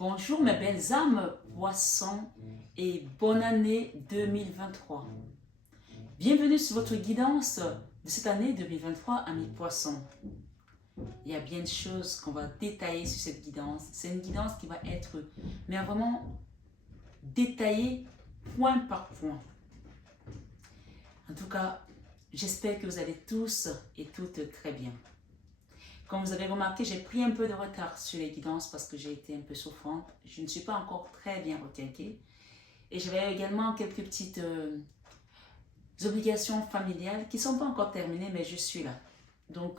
Bonjour mes belles âmes poissons et bonne année 2023. Bienvenue sur votre guidance de cette année 2023, amis poissons. Il y a bien de choses qu'on va détailler sur cette guidance. C'est une guidance qui va être, mais vraiment détaillée point par point. En tout cas, j'espère que vous allez tous et toutes très bien. Comme vous avez remarqué, j'ai pris un peu de retard sur les guidances parce que j'ai été un peu souffrante. Je ne suis pas encore très bien requinquée. Et j'avais également quelques petites obligations familiales qui ne sont pas encore terminées, mais je suis là. Donc,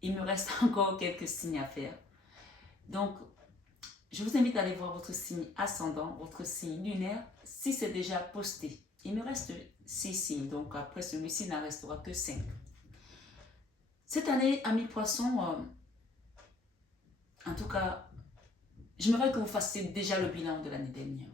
il me reste encore quelques signes à faire. Donc, je vous invite à aller voir votre signe ascendant, votre signe lunaire, si c'est déjà posté. Il me reste 6 signes, donc après celui-ci, il n'en restera que 5. Cette année, amis poissons, en tout cas, j'aimerais que vous fassiez déjà le bilan de l'année dernière.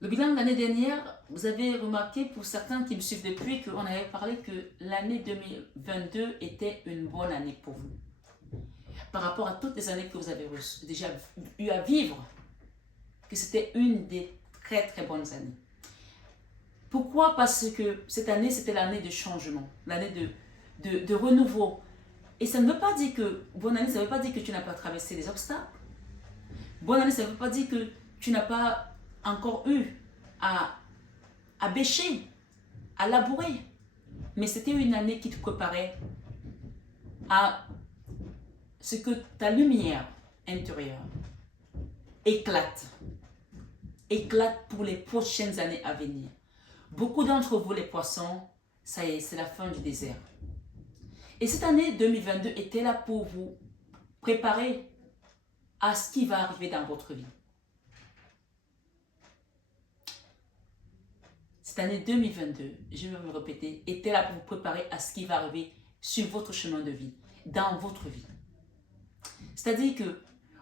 Le bilan de l'année dernière, vous avez remarqué pour certains qui me suivent depuis qu'on avait parlé que l'année 2022 était une bonne année pour vous. Par rapport à toutes les années que vous avez déjà eu à vivre, que c'était une des très très bonnes années. Pourquoi? Parce que cette année, c'était l'année de changement, l'année de renouveau. Et ça ne veut pas dire que, bonne année, ça ne veut pas dire que tu n'as pas traversé des obstacles. Bonne année, ça ne veut pas dire que tu n'as pas encore eu à bêcher, à labourer. Mais c'était une année qui te préparait à ce que ta lumière intérieure éclate. Éclate pour les prochaines années à venir. Beaucoup d'entre vous, les poissons, ça y est, c'est la fin du désert. Et cette année 2022 était là pour vous préparer à ce qui va arriver dans votre vie. Cette année 2022, je vais me répéter, était là pour vous préparer à ce qui va arriver sur votre chemin de vie, dans votre vie. C'est-à-dire que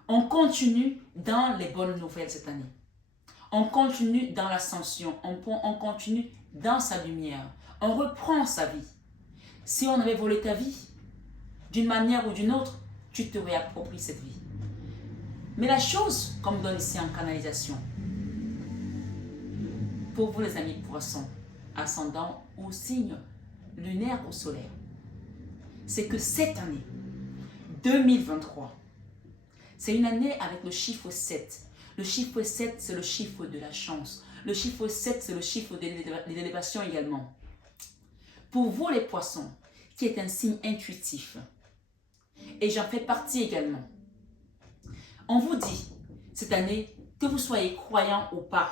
on continue dans les bonnes nouvelles cette année. On continue dans l'ascension, on continue dans sa lumière. On reprend sa vie. Si on avait volé ta vie, d'une manière ou d'une autre, tu te réappropries cette vie. Mais la chose qu'on me donne ici en canalisation, pour vous les amis poissons, ascendant ou signe lunaire ou solaire, c'est que cette année, 2023, c'est une année avec le chiffre 7. Le chiffre 7, c'est le chiffre de la chance. Le chiffre 7, c'est le chiffre de l'élévation également. Pour vous les poissons, qui est un signe intuitif, et j'en fais partie également, on vous dit, cette année, que vous soyez croyant ou pas,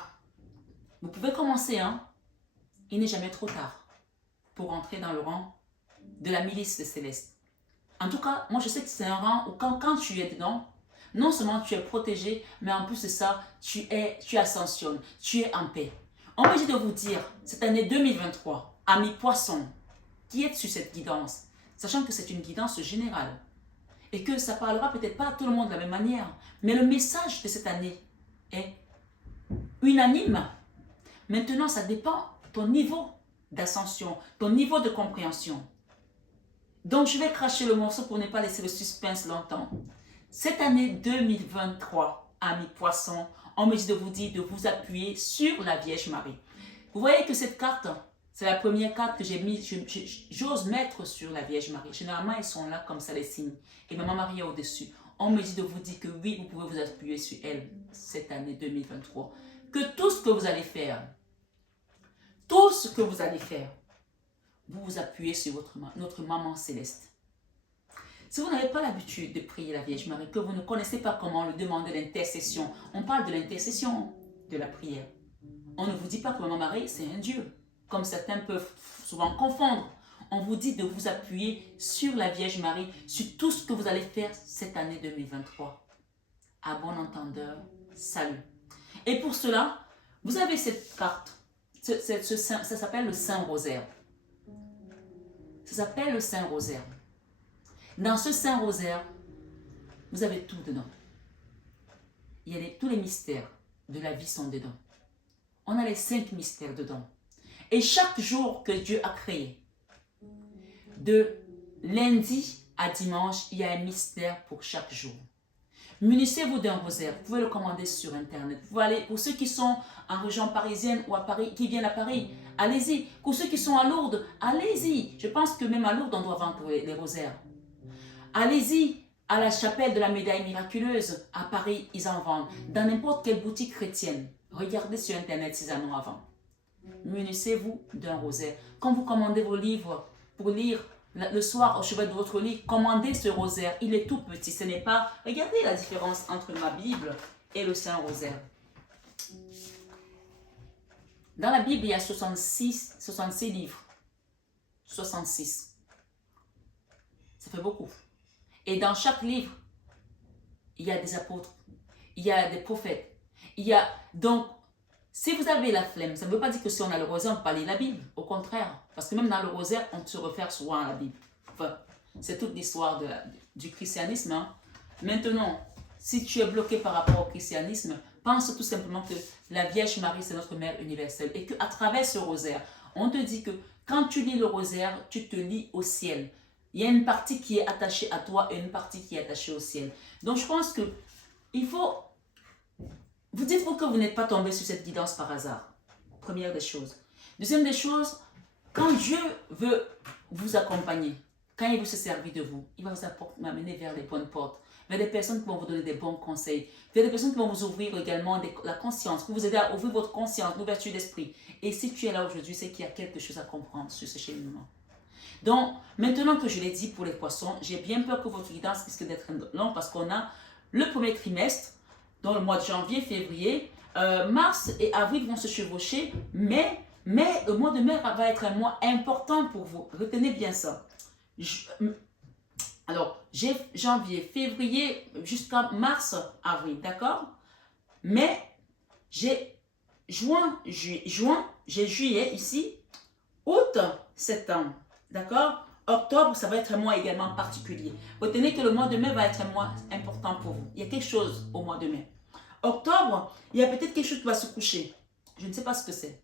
vous pouvez commencer, hein? Il n'est jamais trop tard pour entrer dans le rang de la milice de Céleste. En tout cas, moi je sais que c'est un rang où quand tu es dedans, non seulement tu es protégé, mais en plus de ça, tu ascensionnes, tu es en paix. On me dit de vous dire, cette année 2023, amis poissons, qui êtes sur cette guidance, sachant que c'est une guidance générale, et que ça parlera peut-être pas à tout le monde de la même manière, mais le message de cette année est unanime. Maintenant, ça dépend de ton niveau d'ascension, ton niveau de compréhension. Donc, je vais cracher le morceau pour ne pas laisser le suspense longtemps. Cette année 2023, amis poissons, on me dit de vous dire de vous appuyer sur la Vierge Marie. Vous voyez que cette carte, c'est la première carte que j'ose mettre sur la Vierge Marie. Généralement, ils sont là comme ça, les signes. Et Maman Marie est au-dessus. On me dit de vous dire que oui, vous pouvez vous appuyer sur elle cette année 2023. Que tout ce que vous allez faire, vous vous appuyez sur notre maman céleste. Si vous n'avez pas l'habitude de prier la Vierge Marie, que vous ne connaissez pas comment lui demander l'intercession, on parle de l'intercession de la prière. On ne vous dit pas que Maman Marie, c'est un Dieu, comme certains peuvent souvent confondre. On vous dit de vous appuyer sur la Vierge Marie, sur tout ce que vous allez faire cette année 2023. À bon entendeur, salut. Et pour cela, vous avez cette carte. Ça s'appelle le Saint-Rosaire. Ça s'appelle le Saint-Rosaire. Dans ce Saint-Rosaire, vous avez tout dedans. Il y a tous les mystères de la vie sont dedans. On a les 5 mystères dedans. Et chaque jour que Dieu a créé, de lundi à dimanche, il y a un mystère pour chaque jour. Munissez-vous d'un rosaire. Vous pouvez le commander sur Internet. Vous pouvez aller, pour ceux qui sont en région parisienne ou à Paris, qui viennent à Paris, allez-y. Pour ceux qui sont à Lourdes, allez-y. Je pense que même à Lourdes, on doit vendre les rosaires. Allez-y à la chapelle de la médaille miraculeuse. À Paris, ils en vendent. Dans n'importe quelle boutique chrétienne. Regardez sur Internet s'ils en ont avant. Munissez-vous d'un rosaire. Quand vous commandez vos livres pour lire le soir au chevet de votre lit, commandez ce rosaire. Il est tout petit. Ce n'est pas... Regardez la différence entre ma Bible et le Saint-Rosaire. Dans la Bible, il y a 66 livres. 66. Ça fait beaucoup. Et dans chaque livre, il y a des apôtres. Il y a des prophètes. Il y a... Donc, si vous avez la flemme, ça ne veut pas dire que si on a le rosaire, on ne peut pas lire la Bible. Au contraire. Parce que même dans le rosaire, on se réfère souvent à la Bible. Enfin, c'est toute l'histoire du christianisme. Hein. Maintenant, si tu es bloqué par rapport au christianisme, pense tout simplement que la Vierge Marie, c'est notre mère universelle. Et qu'à travers ce rosaire, on te dit que quand tu lis le rosaire, tu te lis au ciel. Il y a une partie qui est attachée à toi et une partie qui est attachée au ciel. Donc, je pense que il faut... Vous dites-vous que vous n'êtes pas tombé sur cette guidance par hasard. Première des choses. Deuxième des choses, quand Dieu veut vous accompagner, quand il veut se servir de vous, il va vous amener vers les bonnes portes, vers des personnes qui vont vous donner des bons conseils, vers des personnes qui vont vous ouvrir également la conscience, pour vous aider à ouvrir votre conscience, l'ouverture d'esprit. Et si tu es là aujourd'hui, c'est qu'il y a quelque chose à comprendre sur ce cheminement. Donc, maintenant que je l'ai dit pour les poissons, j'ai bien peur que votre guidance risque d'être longue parce qu'on a le premier trimestre, dans le mois de janvier, février, mars et avril vont se chevaucher, mais le mois de mai va être un mois important pour vous. Retenez bien ça. Alors, j'ai janvier, février jusqu'à mars, avril, d'accord? Mais j'ai juin, j'ai juillet ici, août, septembre, d'accord? Octobre, ça va être un mois également particulier. Retenez que le mois de mai va être un mois important pour vous. Il y a quelque chose au mois de mai. Octobre, il y a peut-être quelque chose qui va se coucher. Je ne sais pas ce que c'est.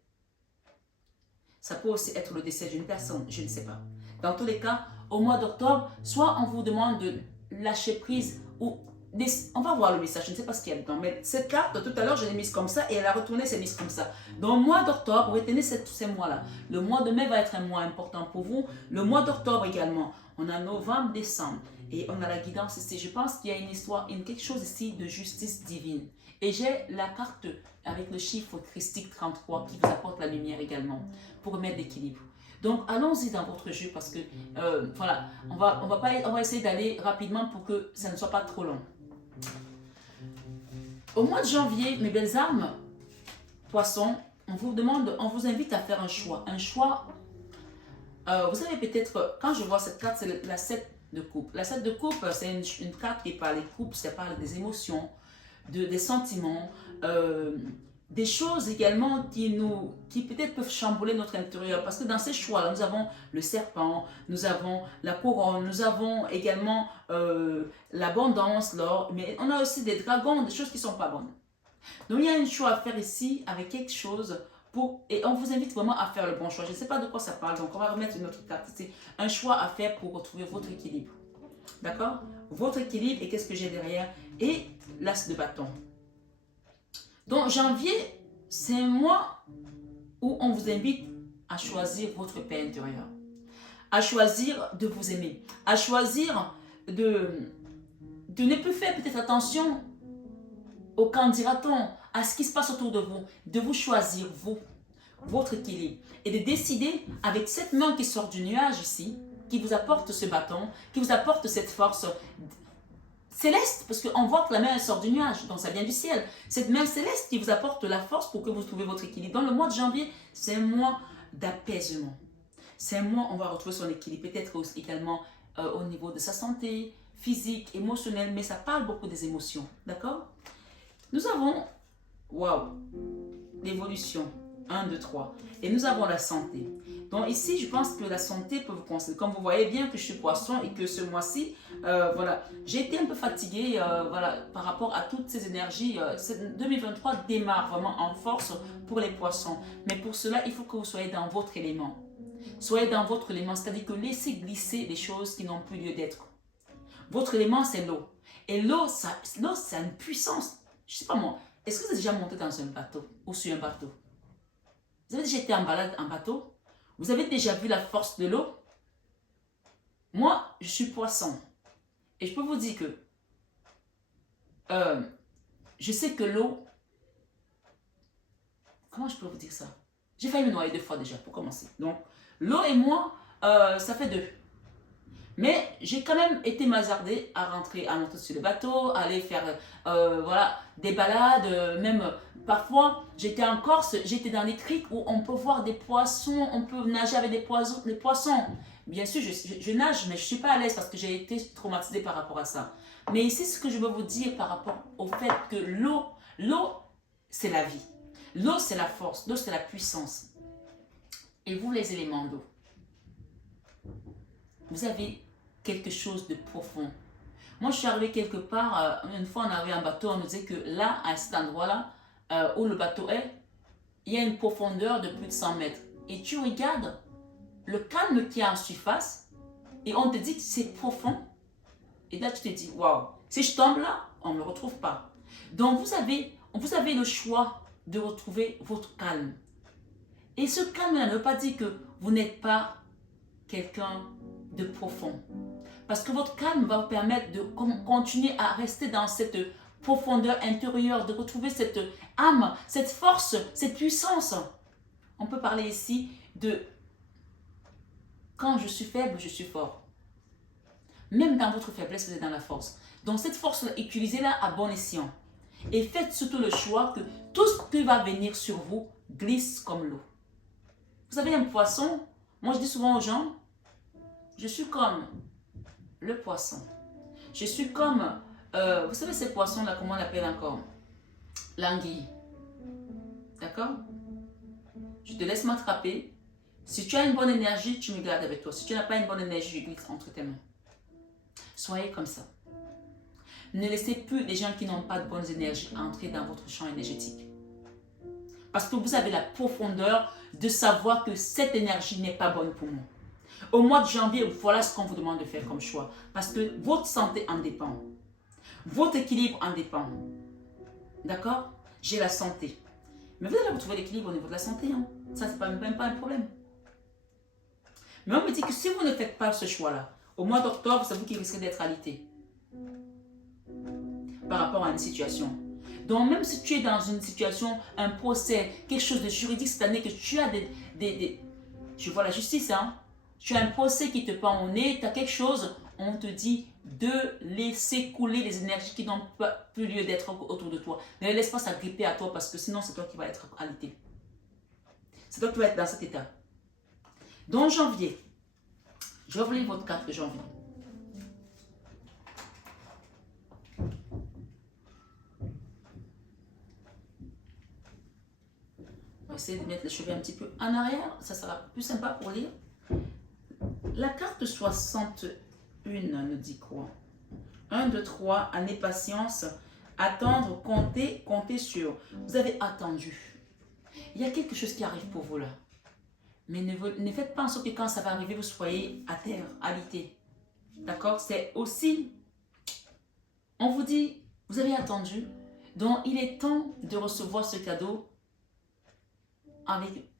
Ça peut aussi être le décès d'une personne, je ne sais pas. Dans tous les cas, au mois d'octobre, soit on vous demande de lâcher prise ou... On va voir le message, je ne sais pas ce qu'il y a dedans. Mais cette carte, tout à l'heure, je l'ai mise comme ça et elle a retourné, c'est mise comme ça. Dans le mois d'octobre, retenez ces mois-là. Le mois de mai va être un mois important pour vous. Le mois d'octobre également. On a novembre, décembre. Et on a la guidance ici. Je pense qu'il y a une histoire, quelque chose ici de justice divine. Et j'ai la carte avec le chiffre christique 33 qui vous apporte la lumière également pour remettre l'équilibre. Donc, allons-y dans votre jeu parce que, voilà, on va essayer d'aller rapidement pour que ça ne soit pas trop long. Au mois de janvier, mes belles âmes, poissons, on vous invite à faire un choix. Un choix, vous savez peut-être, quand je vois cette carte, c'est la 7 de coupe. La 7 de coupe, c'est une carte qui parle des couples, ça parle des émotions, des sentiments, des choses également qui peut-être peuvent chambouler notre intérieur. Parce que dans ces choix-là, nous avons le serpent, nous avons la couronne, nous avons également l'abondance, l'or, mais on a aussi des dragons, des choses qui ne sont pas bonnes. Donc il y a un choix à faire ici avec quelque chose et on vous invite vraiment à faire le bon choix. Je ne sais pas de quoi ça parle, donc on va remettre une autre carte ici. Un choix à faire pour retrouver votre équilibre. D'accord? Votre équilibre et qu'est-ce que j'ai derrière? Et l'as de bâton. Donc, janvier, c'est un mois où on vous invite à choisir votre paix intérieure, à choisir de vous aimer, à choisir de ne plus faire peut-être attention au qu'en dira-t-on, à ce qui se passe autour de vous choisir, votre équilibre, et de décider avec cette main qui sort du nuage ici, qui vous apporte ce bâton, qui vous apporte cette force céleste, parce qu'on voit que la main elle sort du nuage, donc ça vient du ciel. Cette main céleste qui vous apporte la force pour que vous trouviez votre équilibre. Dans le mois de janvier, c'est un mois d'apaisement. C'est un mois où on va retrouver son équilibre, peut-être également au niveau de sa santé, physique, émotionnelle, mais ça parle beaucoup des émotions, d'accord? Nous avons, waouh, l'évolution, 1, 2, 3, et nous avons la santé. Donc ici, je pense que la santé peut vous conseiller. Comme vous voyez bien que je suis poisson et que ce mois-ci, voilà, j'ai été un peu fatiguée voilà, par rapport à toutes ces énergies. 2023 démarre vraiment en force pour les poissons. Mais pour cela, il faut que vous soyez dans votre élément. Soyez dans votre élément, c'est-à-dire que laissez glisser les choses qui n'ont plus lieu d'être. Votre élément, c'est l'eau. Et l'eau, ça a une puissance. Je ne sais pas moi, est-ce que vous avez déjà monté dans un bateau ou sur un bateau? Vous avez déjà été en balade en bateau? Vous avez déjà vu la force de l'eau? Moi, je suis poisson. Et je peux vous dire que je sais que l'eau... Comment je peux vous dire ça? J'ai failli me noyer 2 fois déjà, pour commencer. Donc, l'eau et moi, ça fait 2. Mais j'ai quand même été mazardée à rentrer, à monter sur le bateau, à aller faire voilà, des balades. Même parfois, j'étais en Corse, j'étais dans les criques où on peut voir des poissons, on peut nager avec des poissons. Bien sûr, je nage, mais je ne suis pas à l'aise parce que j'ai été traumatisée par rapport à ça. Mais ici, ce que je veux vous dire par rapport au fait que l'eau, c'est la vie. L'eau, c'est la force. L'eau, c'est la puissance. Et vous, les éléments d'eau, vous avez quelque chose de profond. Moi, je suis arrivée quelque part, une fois on avait un bateau, on nous disait que là, à cet endroit-là, où le bateau est, il y a une profondeur de plus de 100 mètres. Et tu regardes le calme qui est en surface, et on te dit que c'est profond. Et là, tu te dis, waouh, si je tombe là, on ne me retrouve pas. Donc, vous avez le choix de retrouver votre calme. Et ce calme-là ne veut pas dire que vous n'êtes pas quelqu'un de profond. Parce que votre calme va vous permettre de continuer à rester dans cette profondeur intérieure, de retrouver cette âme, cette force, cette puissance. On peut parler ici de quand je suis faible, je suis fort. Même dans votre faiblesse, vous êtes dans la force. Donc cette force-là, utilisez-la à bon escient. Et faites surtout le choix que tout ce qui va venir sur vous glisse comme l'eau. Vous savez, un poisson, moi je dis souvent aux gens, je suis comme le poisson. Je suis comme, vous savez ces poissons-là, comment on l'appelle encore? L'anguille. D'accord? Je te laisse m'attraper. Si tu as une bonne énergie, tu me gardes avec toi. Si tu n'as pas une bonne énergie, je glisse entre tes mains. Soyez comme ça. Ne laissez plus les gens qui n'ont pas de bonnes énergies entrer dans votre champ énergétique. Parce que vous avez la profondeur de savoir que cette énergie n'est pas bonne pour moi. Au mois de janvier, voilà ce qu'on vous demande de faire comme choix. Parce que votre santé en dépend. Votre équilibre en dépend. D'accord? J'ai la santé. Mais vous allez retrouver l'équilibre au niveau de la santé. Hein. Ça, ce n'est même pas un problème. Mais on me dit que si vous ne faites pas ce choix-là, au mois d'octobre, c'est vous qui risquez d'être alité par rapport à une situation. Donc, même si tu es dans une situation, un procès, quelque chose de juridique cette année, que tu as je vois la justice, hein. Tu as un procès qui te pend au nez, tu as quelque chose, on te dit de laisser couler les énergies qui n'ont pas plus lieu d'être autour de toi. Ne les laisse pas s'agripper à toi parce que sinon, c'est toi qui vas être alité. C'est toi qui vas être dans cet état. Donc, janvier, je vais vous lire votre carte de janvier. On va essayer de mettre les cheveux un petit peu en arrière, ça sera plus sympa pour lire. La carte 61 nous dit quoi? 1, 2, 3, année patience, attendre, compter, compter sur. Vous avez attendu. Il y a quelque chose qui arrive pour vous là. Mais ne faites pas en sorte que quand ça va arriver, vous soyez à terre, alité. D'accord? C'est aussi, on vous dit, vous avez attendu, donc il est temps de recevoir ce cadeau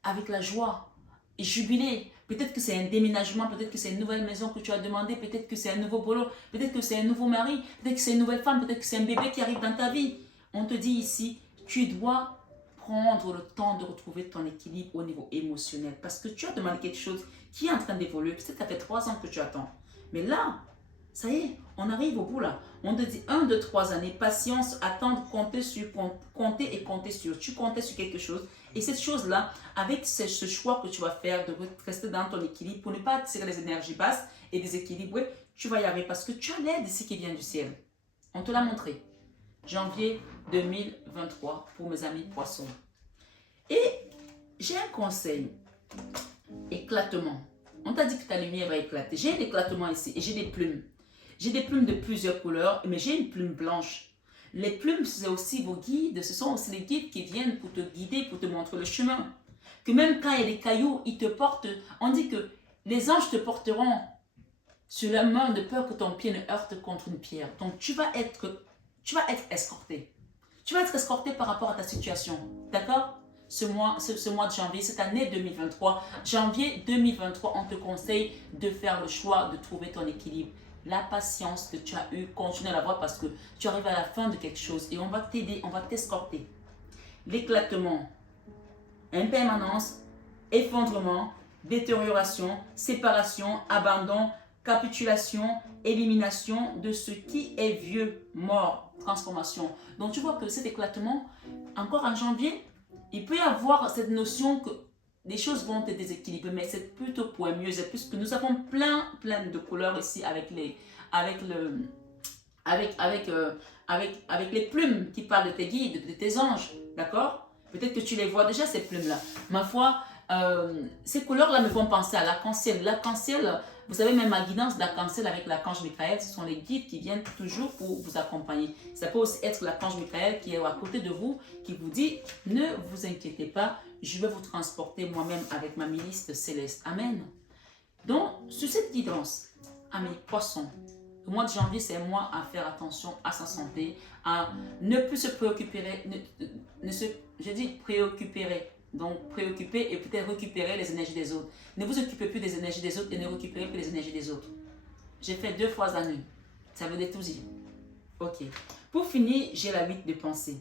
avec la joie et jubiler. Peut-être que c'est un déménagement, peut-être que c'est une nouvelle maison que tu as demandé, peut-être que c'est un nouveau boulot, peut-être que c'est un nouveau mari, peut-être que c'est une nouvelle femme, peut-être que c'est un bébé qui arrive dans ta vie. On te dit ici, tu dois prendre le temps de retrouver ton équilibre au niveau émotionnel parce que tu as demandé quelque chose qui est en train d'évoluer. Peut-être que ça fait 3 ans que tu attends. Mais là, ça y est, on arrive au bout là. On te dit 1, 2, 3 années, patience, attendre, compter et compter sur. Tu comptais sur quelque chose. Et cette chose-là, avec ce choix que tu vas faire de rester dans ton équilibre pour ne pas attirer les énergies basses et déséquilibrer, tu vas y arriver parce que tu as l'aide ici qui vient du ciel. On te l'a montré. Janvier 2023 pour mes amis poissons. Et j'ai un conseil. Éclatement. On t'a dit que ta lumière va éclater. J'ai un éclatement ici et j'ai des plumes. J'ai des plumes de plusieurs couleurs, mais j'ai une plume blanche. Les plumes, c'est aussi vos guides. Ce sont aussi les guides qui viennent pour te guider, pour te montrer le chemin. Que même quand il y a des cailloux, ils te portent. On dit que les anges te porteront sur la main de peur que ton pied ne heurte contre une pierre. Donc, tu vas être escorté. Tu vas être escorté par rapport à ta situation. D'accord? Ce mois de janvier, cette année 2023, janvier 2023, on te conseille de faire le choix de trouver ton équilibre. La patience que tu as eue, continue à l'avoir parce que tu arrives à la fin de quelque chose et on va t'aider, on va t'escorter. L'éclatement, impermanence, effondrement, détérioration, séparation, abandon, capitulation, élimination de ce qui est vieux, mort, transformation. Donc tu vois que cet éclatement, encore en janvier, il peut y avoir cette notion que les choses vont te déséquilibrer, mais c'est plutôt pour mieux, c'est plus que nous avons plein de couleurs ici avec les plumes qui parlent de tes guides, de tes anges, d'accord? Peut-être que tu les vois déjà, ces plumes-là. Ma foi, ces couleurs-là me font penser à l'arc-en-ciel. L'arc-en-ciel, vous savez, même ma guidance d'arc-en-ciel avec l'archange Michael, ce sont les guides qui viennent toujours pour vous accompagner. Ça peut aussi être l'archange Michael qui est à côté de vous, qui vous dit, ne vous inquiétez pas, je vais vous transporter moi-même avec ma milice céleste. Amen. Donc, sur cette guidance, amis poissons, le mois de janvier, c'est un mois à faire attention à sa santé, à ne plus se préoccuper, donc préoccuper et peut-être récupérer les énergies des autres. Ne vous occupez plus des énergies des autres et ne récupérez plus les énergies des autres. J'ai fait 2 fois la nuit. Ça veut dire tout dire. Ok. Pour finir, j'ai la 8 de pensée.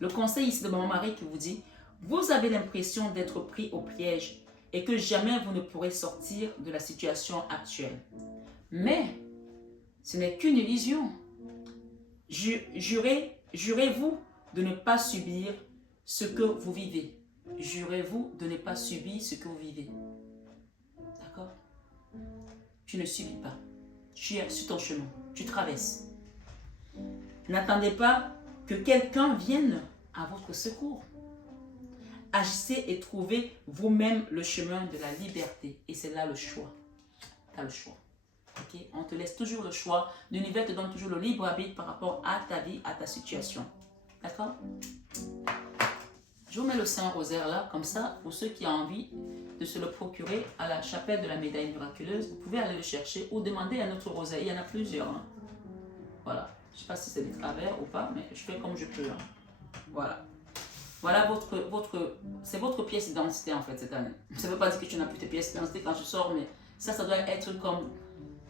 Le conseil ici de Maman Marie qui vous dit, vous avez l'impression d'être pris au piège et que jamais vous ne pourrez sortir de la situation actuelle. Mais ce n'est qu'une illusion. Jurez-vous de ne pas subir ce que vous vivez. Jurez-vous de ne pas subir ce que vous vivez. D'accord? Tu ne subis pas. Tu es sur ton chemin. Tu traverses. N'attendez pas que quelqu'un vienne à votre secours. Agissez et trouvez vous-même le chemin de la liberté. Et c'est là le choix. Tu as le choix. Okay? On te laisse toujours le choix. L'univers te donne toujours le libre arbitre par rapport à ta vie, à ta situation. D'accord? Je vous mets le Saint-Rosaire là, comme ça, pour ceux qui ont envie de se le procurer à la chapelle de la médaille miraculeuse, vous pouvez aller le chercher ou demander un autre rosaire. Il y en a plusieurs. Hein. Voilà. Je ne sais pas si c'est des travers ou pas, mais je fais comme je peux. Hein. Voilà. Voilà c'est votre pièce d'identité en fait cette année. Ça ne veut pas dire que tu n'as plus tes pièces d'identité quand tu sors, mais ça doit être comme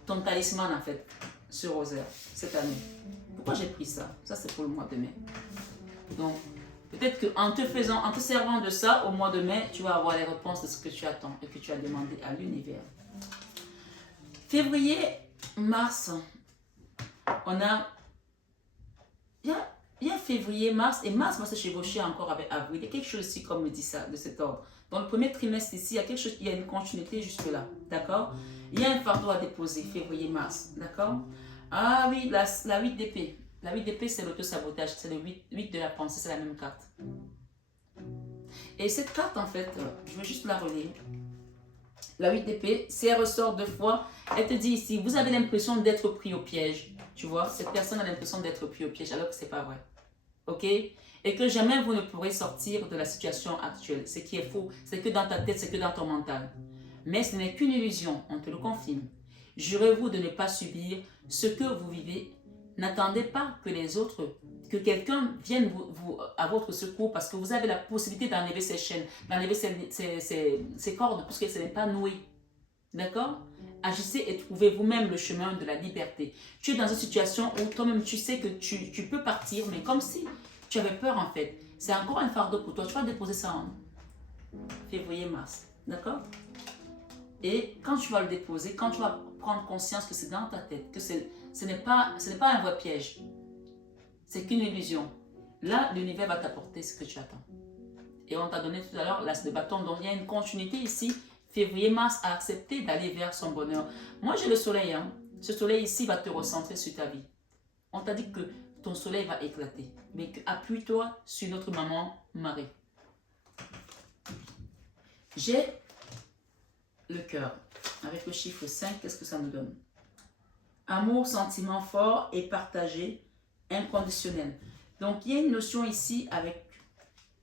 ton talisman en fait, ce rosaire, cette année. Pourquoi j'ai pris ça? Ça c'est pour le mois de mai. Donc, peut-être qu'en te servant de ça au mois de mai, tu vas avoir les réponses de ce que tu attends et que tu as demandé à l'univers. Février, mars, il y a février, mars, et mars va se chevaucher encore avec avril. Il y a quelque chose ici comme me dit ça, de cet ordre. Dans le premier trimestre ici, il y a quelque chose, il y a une continuité jusque là, d'accord? Il y a un fardeau à déposer, février, mars, d'accord? Ah oui, la 8 d'épée. La 8 d'épée, c'est l'auto-sabotage, c'est le 8 de la pensée, c'est la même carte. Et cette carte, en fait, je vais juste la relire. La 8 d'épée, si elle ressort 2 fois, elle te dit ici, vous avez l'impression d'être pris au piège. Tu vois, cette personne a l'impression d'être pris au piège, alors que ce n'est pas vrai. Ok? Et que jamais vous ne pourrez sortir de la situation actuelle. Ce qui est faux, c'est que dans ta tête, c'est que dans ton mental. Mais ce n'est qu'une illusion, on te le confirme. Jurez-vous de ne pas subir ce que vous vivez. N'attendez pas que les autres, que quelqu'un vienne à votre secours parce que vous avez la possibilité d'enlever ces chaînes, d'enlever ces cordes, puisque ce n'est pas noué. D'accord? Agissez et trouvez vous-même le chemin de la liberté. Tu es dans une situation où toi-même tu sais que tu peux partir, mais comme si tu avais peur en fait. C'est encore un fardeau pour toi. Tu vas déposer ça en février-mars. D'accord? Et quand tu vas le déposer, quand tu vas prendre conscience que c'est dans ta tête, que ce n'est pas un vrai piège, c'est qu'une illusion. Là, l'univers va t'apporter ce que tu attends. Et on t'a donné tout à l'heure l'as de bâton, donc il y a une continuité ici. Février-mars a accepté d'aller vers son bonheur. Moi, j'ai le soleil. Hein. Ce soleil ici va te recentrer sur ta vie. On t'a dit que ton soleil va éclater. Mais appuie-toi sur notre maman Marie. J'ai le cœur. Avec le chiffre 5, qu'est-ce que ça nous donne? Amour, sentiment fort et partagé, inconditionnel. Donc, il y a une notion ici avec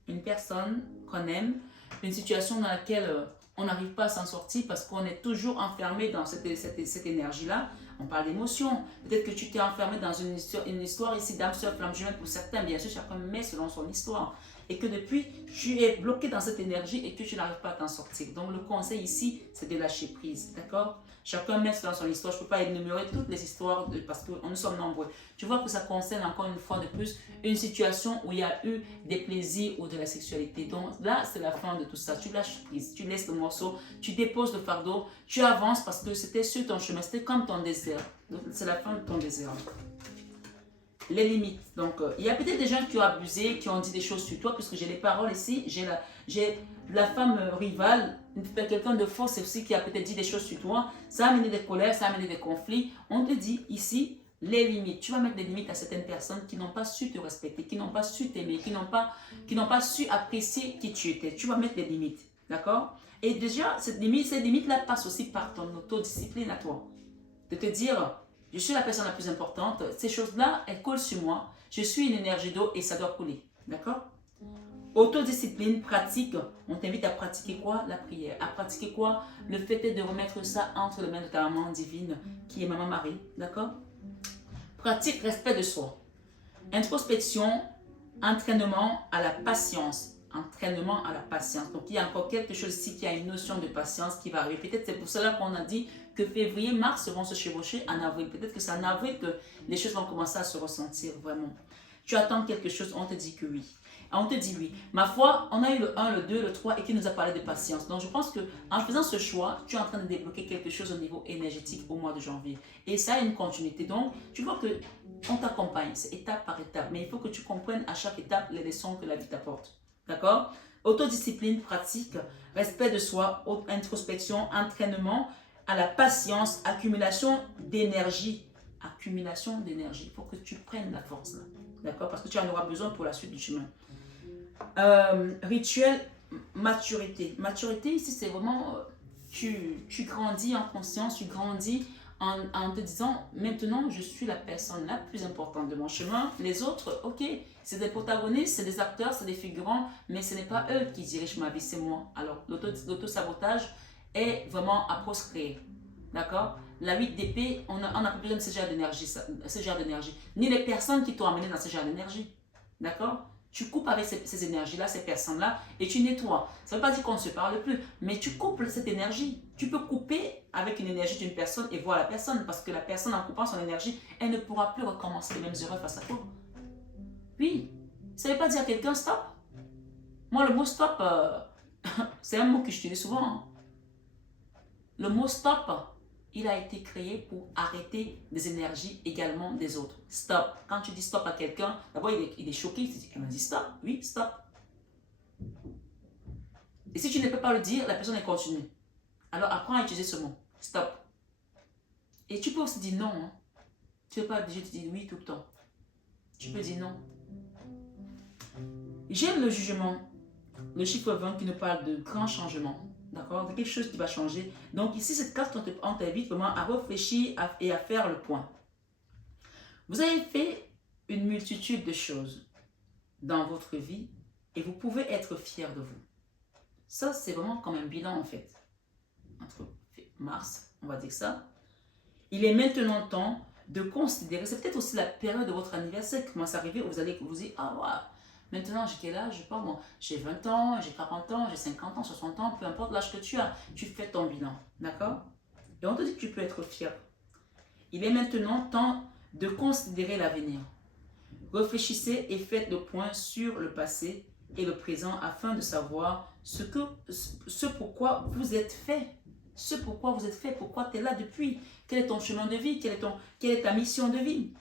une personne qu'on aime, une situation dans laquelle on n'arrive pas à s'en sortir parce qu'on est toujours enfermé dans cette énergie-là. On parle d'émotion. Peut-être que tu t'es enfermé dans une histoire ici d'âme sœur flamme jumelle pour certains. Bien sûr, chacun met selon son histoire. Et que depuis, tu es bloqué dans cette énergie et que tu n'arrives pas à t'en sortir. Donc, le conseil ici, c'est de lâcher prise. D'accord? Chacun met selon son histoire. Je ne peux pas énumérer toutes les histoires parce que nous sommes nombreux. Tu vois que ça concerne encore une fois de plus une situation où il y a eu des plaisirs ou de la sexualité. Donc là, c'est la fin de tout ça. Tu lâches prise, tu laisses le morceau, tu déposes le fardeau, tu avances parce que c'était sur ton chemin, c'était comme ton désert. Donc c'est la fin de ton désert. Les limites. Donc, il y a peut-être des gens qui ont abusé, qui ont dit des choses sur toi, puisque j'ai les paroles ici, j'ai la femme rivale, quelqu'un de faux, c'est aussi qui a peut-être dit des choses sur toi. Ça a amené des colères, ça a amené des conflits. On te dit ici, les limites. Tu vas mettre des limites à certaines personnes qui n'ont pas su te respecter, qui n'ont pas su t'aimer, qui n'ont pas su apprécier qui tu étais. Tu vas mettre des limites. D'accord? Et déjà, ces limites-là passent aussi par ton autodiscipline à toi. De te dire, je suis la personne la plus importante, ces choses-là, elles collent sur moi. Je suis une énergie d'eau et ça doit couler. D'accord? Autodiscipline, pratique. On t'invite à pratiquer quoi? La prière. À pratiquer quoi? Le fait est de remettre ça entre les mains de ta maman divine, qui est Maman Marie. D'accord? Pratique, respect de soi. Introspection, entraînement à la patience. Entraînement à la patience. Donc, il y a encore quelque chose ici qui a une notion de patience qui va arriver. Peut-être c'est pour cela qu'on a dit que février, mars vont se chevaucher en avril. Peut-être que c'est en avril que les choses vont commencer à se ressentir vraiment. Tu attends quelque chose, on te dit que oui. On te dit oui. Ma foi, on a eu le 1, le 2, le 3 et qui nous a parlé de patience. Donc, je pense qu'en faisant ce choix, tu es en train de débloquer quelque chose au niveau énergétique au mois de janvier. Et ça a une continuité. Donc, tu vois qu'on t'accompagne, c'est étape par étape. Mais il faut que tu comprennes à chaque étape les leçons que la vie t'apporte. D'accord? Autodiscipline, pratique, respect de soi, introspection, entraînement à la patience, accumulation d'énergie. Accumulation d'énergie. Il faut que tu prennes la force là. D'accord? Parce que tu en auras besoin pour la suite du chemin. Rituel, maturité. Maturité, ici, c'est vraiment, tu grandis en conscience, tu grandis en te disant, maintenant, je suis la personne la plus importante de mon chemin. Les autres, ok, c'est des protagonistes, c'est des acteurs, c'est des figurants, mais ce n'est pas eux qui dirigent ma vie, c'est moi. Alors, l'auto-sabotage est vraiment à proscrire. D'accord? La 8 d'épée, on n'a pas besoin de ce genre d'énergie. Ni les personnes qui t'ont amené dans ce genre d'énergie. D'accord? Tu coupes avec ces énergies-là, ces personnes-là, et tu nettoies. Ça ne veut pas dire qu'on ne se parle plus, mais tu coupes cette énergie. Tu peux couper avec une énergie d'une personne et voir la personne, parce que la personne, en coupant son énergie, elle ne pourra plus recommencer les mêmes erreurs face à toi. Oui. Ça ne veut pas dire à quelqu'un stop. Moi, le mot stop, c'est un mot que j'utilise souvent. Hein. Le mot stop, il a été créé pour arrêter des énergies également des autres. Stop. Quand tu dis stop à quelqu'un, d'abord il est choqué, il te dit, elle m'a dit stop. Oui, stop. Et si tu ne peux pas le dire, la personne elle continue. Alors apprends à utiliser ce mot. Stop. Et tu peux aussi dire non. Hein. Tu ne peux pas obligé de dire oui tout le temps. Tu peux dire non. J'aime le jugement. Le chiffre 20 qui nous parle de grands changements. D'accord? De quelque chose qui va changer. Donc ici, cette carte, on t'invite vraiment à réfléchir et à faire le point. Vous avez fait une multitude de choses dans votre vie et vous pouvez être fier de vous. Ça, c'est vraiment comme un bilan en fait. Entre mars, on va dire ça. Il est maintenant temps de considérer, c'est peut-être aussi la période de votre anniversaire qui commence à arriver où vous allez vous dire, ah ouais, maintenant j'ai quel âge, je sais pas moi, j'ai 20 ans, j'ai 40 ans, j'ai 50 ans, 60 ans, peu importe l'âge que tu as, tu fais ton bilan, d'accord? Et on te dit que tu peux être fier. Il est maintenant temps de considérer l'avenir. Réfléchissez et faites le point sur le passé et le présent afin de savoir ce pourquoi vous êtes fait. Ce pourquoi vous êtes fait, pourquoi tu es là depuis. Quel est ton chemin de vie, quelle est ta mission de vie.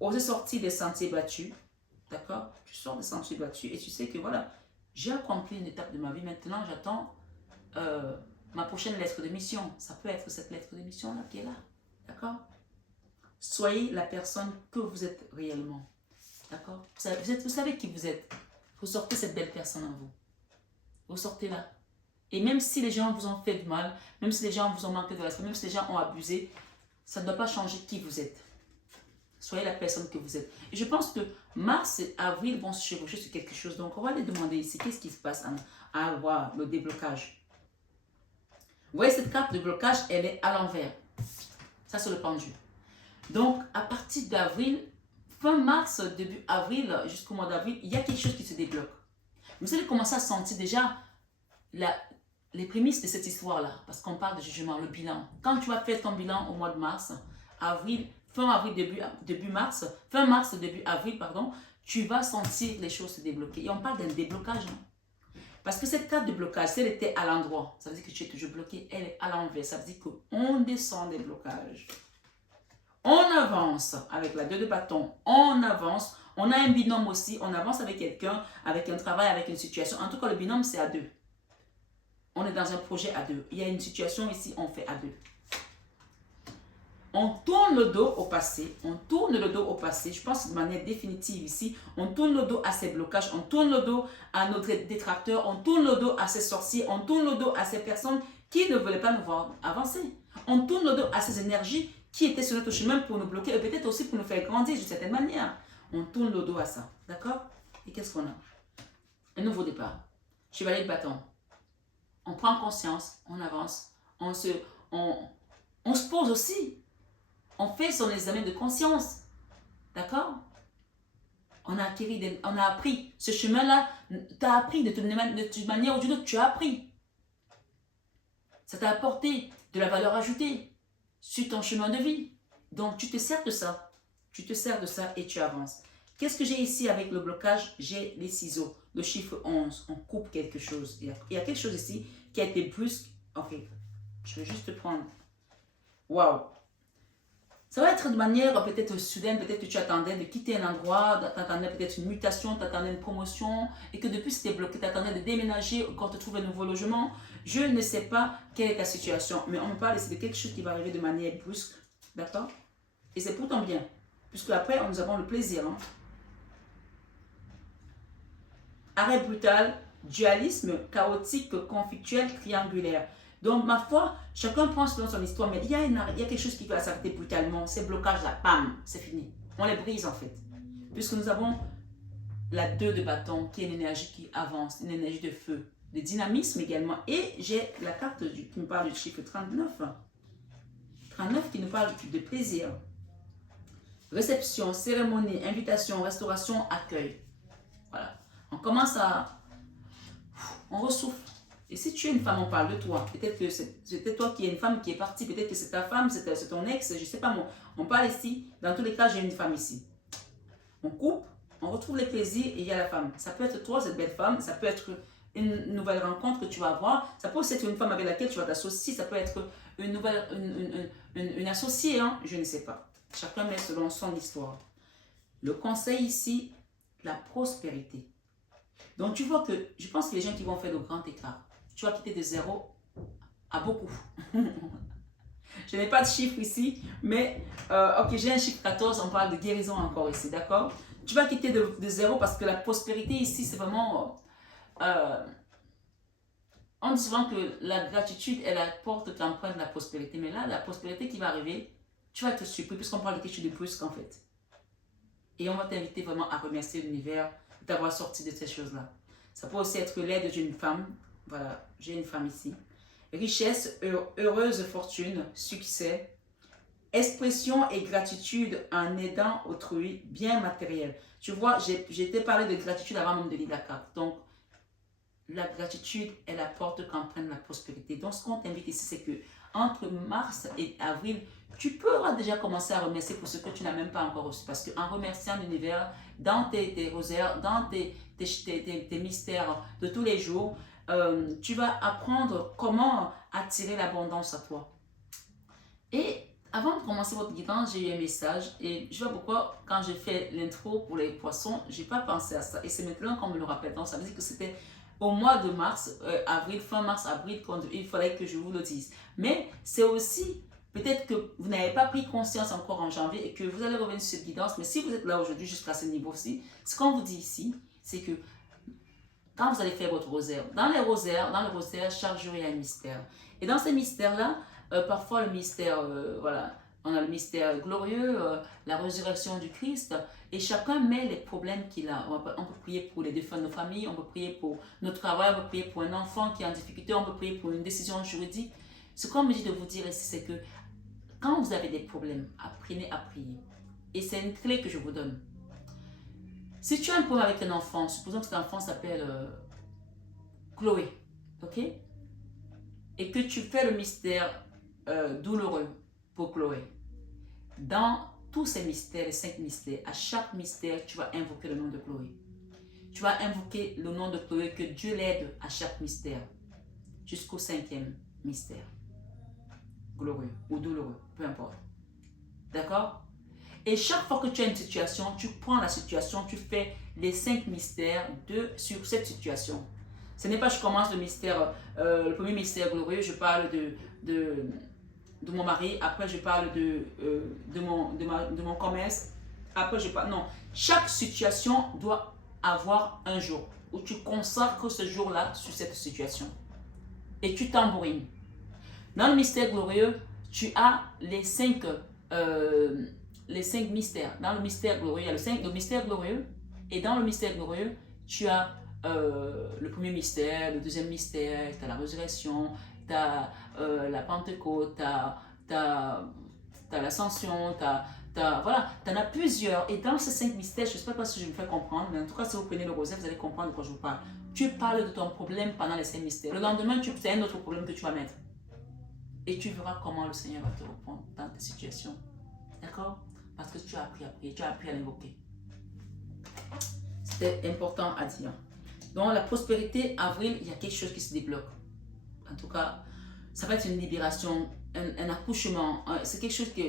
Osez sortir des sentiers battus. D'accord? Tu sors des sentiers battus et tu sais que voilà, j'ai accompli une étape de ma vie. Maintenant, j'attends ma prochaine lettre de mission. Ça peut être cette lettre de mission-là qui est là. D'accord? Soyez la personne que vous êtes réellement. D'accord? Vous savez qui vous êtes. Vous sortez cette belle personne en vous. Vous sortez là. Et même si les gens vous ont fait du mal, même si les gens vous ont manqué de respect, même si les gens ont abusé, ça ne doit pas changer qui vous êtes. Soyez la personne que vous êtes. Et je pense que mars et avril vont se chevaucher sur quelque chose. Donc, on va les demander ici, qu'est-ce qui se passe à avoir le déblocage? Vous voyez, cette carte de blocage, elle est à l'envers. Ça, c'est le pendu. Donc, à partir d'avril, fin mars, début avril, jusqu'au mois d'avril, il y a quelque chose qui se débloque. Vous allez commencer à sentir déjà les prémices de cette histoire-là, parce qu'on parle de jugement, le bilan. Quand tu vas faire ton bilan au mois de mars, avril, fin avril, début mars, fin mars, début avril, pardon, tu vas sentir les choses se débloquer. Et on parle d'un déblocage. Hein. Parce que cette carte de blocage, si elle était à l'endroit, ça veut dire que tu es toujours bloqué, elle est à l'envers. Ça veut dire qu'on descend des blocages. On avance avec la 2 de bâton, on avance. On a un binôme aussi, on avance avec quelqu'un, avec un travail, avec une situation. En tout cas, le binôme, c'est à 2. On est dans un projet à 2. Il y a une situation ici, on fait à 2. On tourne le dos au passé. On tourne le dos au passé. Je pense de manière définitive ici. On tourne le dos à ces blocages. On tourne le dos à nos détracteurs. On tourne le dos à ces sorciers. On tourne le dos à ces personnes qui ne voulaient pas nous voir avancer. On tourne le dos à ces énergies qui étaient sur notre chemin pour nous bloquer et peut-être aussi pour nous faire grandir d'une certaine manière. On tourne le dos à ça. D'accord? Et qu'est-ce qu'on a? Un nouveau départ. Chevalier de bâton. On prend conscience, on avance, on se pose aussi. On fait son examen de conscience. D'accord? On a appris. Ce chemin-là, tu as appris de toute manière ou d'une autre, tu as appris. Ça t'a apporté de la valeur ajoutée sur ton chemin de vie. Donc, tu te sers de ça. Tu te sers de ça et tu avances. Qu'est-ce que j'ai ici avec le blocage? J'ai les ciseaux, le chiffre 11. On coupe quelque chose. Il y a quelque chose ici qui a été brusque. Ok, je vais juste prendre. Waouh! Ça va être de manière peut-être soudaine, peut-être que tu attendais de quitter un endroit, tu attendais peut-être une mutation, tu attendais une promotion et que depuis c'était bloqué, tu attendais de déménager ou quand tu trouves un nouveau logement. Je ne sais pas quelle est ta situation, mais on me parle ici de quelque chose qui va arriver de manière brusque, d'accord? Et c'est pour ton bien, puisque après nous avons le plaisir. Hein? Arrêt brutal, dualisme, chaotique, conflictuel, triangulaire. Donc, ma foi, chacun pense dans son histoire, mais il y a quelque chose qui va s'arrêter brutalement. Ces blocages-là, bam, c'est fini. On les brise en fait. Puisque nous avons la 2 de bâton, qui est une énergie qui avance, une énergie de feu, de dynamisme également. Et j'ai la carte qui nous parle du chiffre 39. 39 qui nous parle de plaisir. Réception, cérémonie, invitation, restauration, accueil. Voilà. On commence à... On ressouffle. Et si tu es une femme, on parle de toi. Peut-être que c'était toi qui es une femme qui est partie. Peut-être que c'est ta femme, c'est ton ex. Je ne sais pas. On parle ici. Dans tous les cas, j'ai une femme ici. On coupe, on retrouve les plaisirs et il y a la femme. Ça peut être toi, cette belle femme. Ça peut être une nouvelle rencontre que tu vas avoir. Ça peut aussi être une femme avec laquelle tu vas t'associer. Ça peut être une associée. Hein? Je ne sais pas. Chacun met selon son histoire. Le conseil ici, la prospérité. Donc, tu vois que je pense que les gens qui vont faire le grand écart, tu vas quitter de 0 à beaucoup. Je n'ai pas de chiffre ici, mais ok, j'ai un chiffre 14, on parle de guérison encore ici, d'accord? Tu vas quitter de 0 parce que la prospérité ici, c'est vraiment... on dit souvent que la gratitude est la porte qui emprunte la prospérité, mais là, la prospérité qui va arriver, tu vas être surpris puisqu'on parle de quelque chose de brusque en fait. Et on va t'inviter vraiment à remercier l'univers d'avoir sorti de ces choses-là. Ça peut aussi être l'aide d'une femme. Voilà, j'ai une femme ici. Richesse, heureuse fortune, succès, expression et gratitude en aidant autrui, bien matériel. Tu vois, j'ai été parlé de gratitude avant même de lire la carte. Donc, la gratitude est la porte qu'emprunte la prospérité. Donc, ce qu'on t'invite ici, c'est que entre mars et avril, tu pourras déjà commencer à remercier pour ce que tu n'as même pas encore reçu. Parce qu'en remerciant l'univers, dans tes rosaires, dans tes mystères de tous les jours, tu vas apprendre comment attirer l'abondance à toi. Et avant de commencer votre guidance, j'ai eu un message. Et je vois pourquoi, quand j'ai fait l'intro pour les poissons, je n'ai pas pensé à ça. Et c'est maintenant qu'on me le rappelle. Donc, ça veut dire que c'était au mois de mars, avril, fin mars, avril, quand il fallait que je vous le dise. Mais c'est aussi... Peut-être que vous n'avez pas pris conscience encore en janvier et que vous allez revenir sur cette guidance. Mais si vous êtes là aujourd'hui jusqu'à ce niveau-ci, ce qu'on vous dit ici, c'est que quand vous allez faire votre rosaire, dans le rosaire, chaque jour il y a un mystère. Et dans ces mystères-là, parfois le mystère, voilà, on a le mystère glorieux, la résurrection du Christ. Et chacun met les problèmes qu'il a. On peut prier pour les défunts de nos familles, on peut prier pour notre travail, on peut prier pour un enfant qui est en difficulté, on peut prier pour une décision juridique. Ce qu'on me dit de vous dire ici, c'est que quand vous avez des problèmes, apprenez à prier. Et c'est une clé que je vous donne. Si tu as un problème avec un enfant, supposons que cet enfant s'appelle Chloé, ok? Et que tu fais le mystère douloureux pour Chloé. Dans tous ces mystères, les 5 mystères, à chaque mystère, tu vas invoquer le nom de Chloé. Tu vas invoquer le nom de Chloé, que Dieu l'aide à chaque mystère, jusqu'au 5e mystère. Glorieux ou douloureux, peu importe. D'accord? Et chaque fois que tu as une situation, tu prends la situation, tu fais les 5 mystères sur cette situation. Ce n'est pas je commence le mystère, le premier mystère glorieux, je parle de mon mari, après je parle de mon commerce, après je parle... Non, chaque situation doit avoir un jour où tu consacres ce jour-là sur cette situation. Et tu tambourines. Dans le mystère glorieux, tu as les 5 mystères. Dans le mystère glorieux, il y a le mystère glorieux. Et dans le mystère glorieux, tu as le premier mystère, le deuxième mystère, tu as la résurrection, tu as la Pentecôte, tu as l'ascension, voilà, tu en as plusieurs. Et dans ces 5 mystères, je ne sais pas si je me fais comprendre, mais en tout cas, si vous prenez le rosaire, vous allez comprendre de quoi je vous parle. Tu parles de ton problème pendant les 5 mystères. Le lendemain, c'est un autre problème que tu vas mettre. Et tu verras comment le Seigneur va te répondre dans tes situations. D'accord? Parce que tu as appris à prier, tu as appris à l'invoquer. C'était important à dire. Donc la prospérité, avril, il y a quelque chose qui se débloque. En tout cas, ça va être une libération, un accouchement. C'est quelque chose que...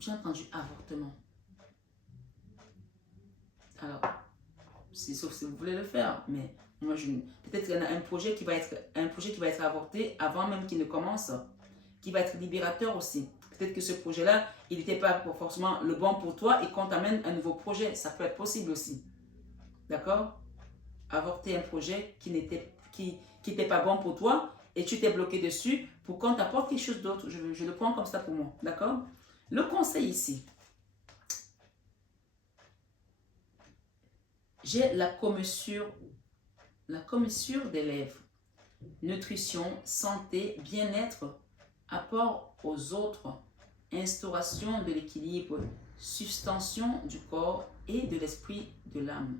J'ai entendu avortement. Alors, sauf si vous voulez le faire, mais moi, peut-être qu'il y en a un projet qui va être avorté avant même qu'il ne commence, qui va être libérateur aussi. Peut-être que ce projet-là, il n'était pas forcément le bon pour toi et qu'on t'amène un nouveau projet. Ça peut être possible aussi. D'accord? Avorter un projet qui n'était pas bon pour toi et tu t'es bloqué dessus pour qu'on t'apporte quelque chose d'autre. Je le prends comme ça pour moi. D'accord? Le conseil ici. J'ai la commissure des lèvres. Nutrition, santé, bien-être, apport aux autres, instauration de l'équilibre, substantion du corps et de l'esprit de l'âme.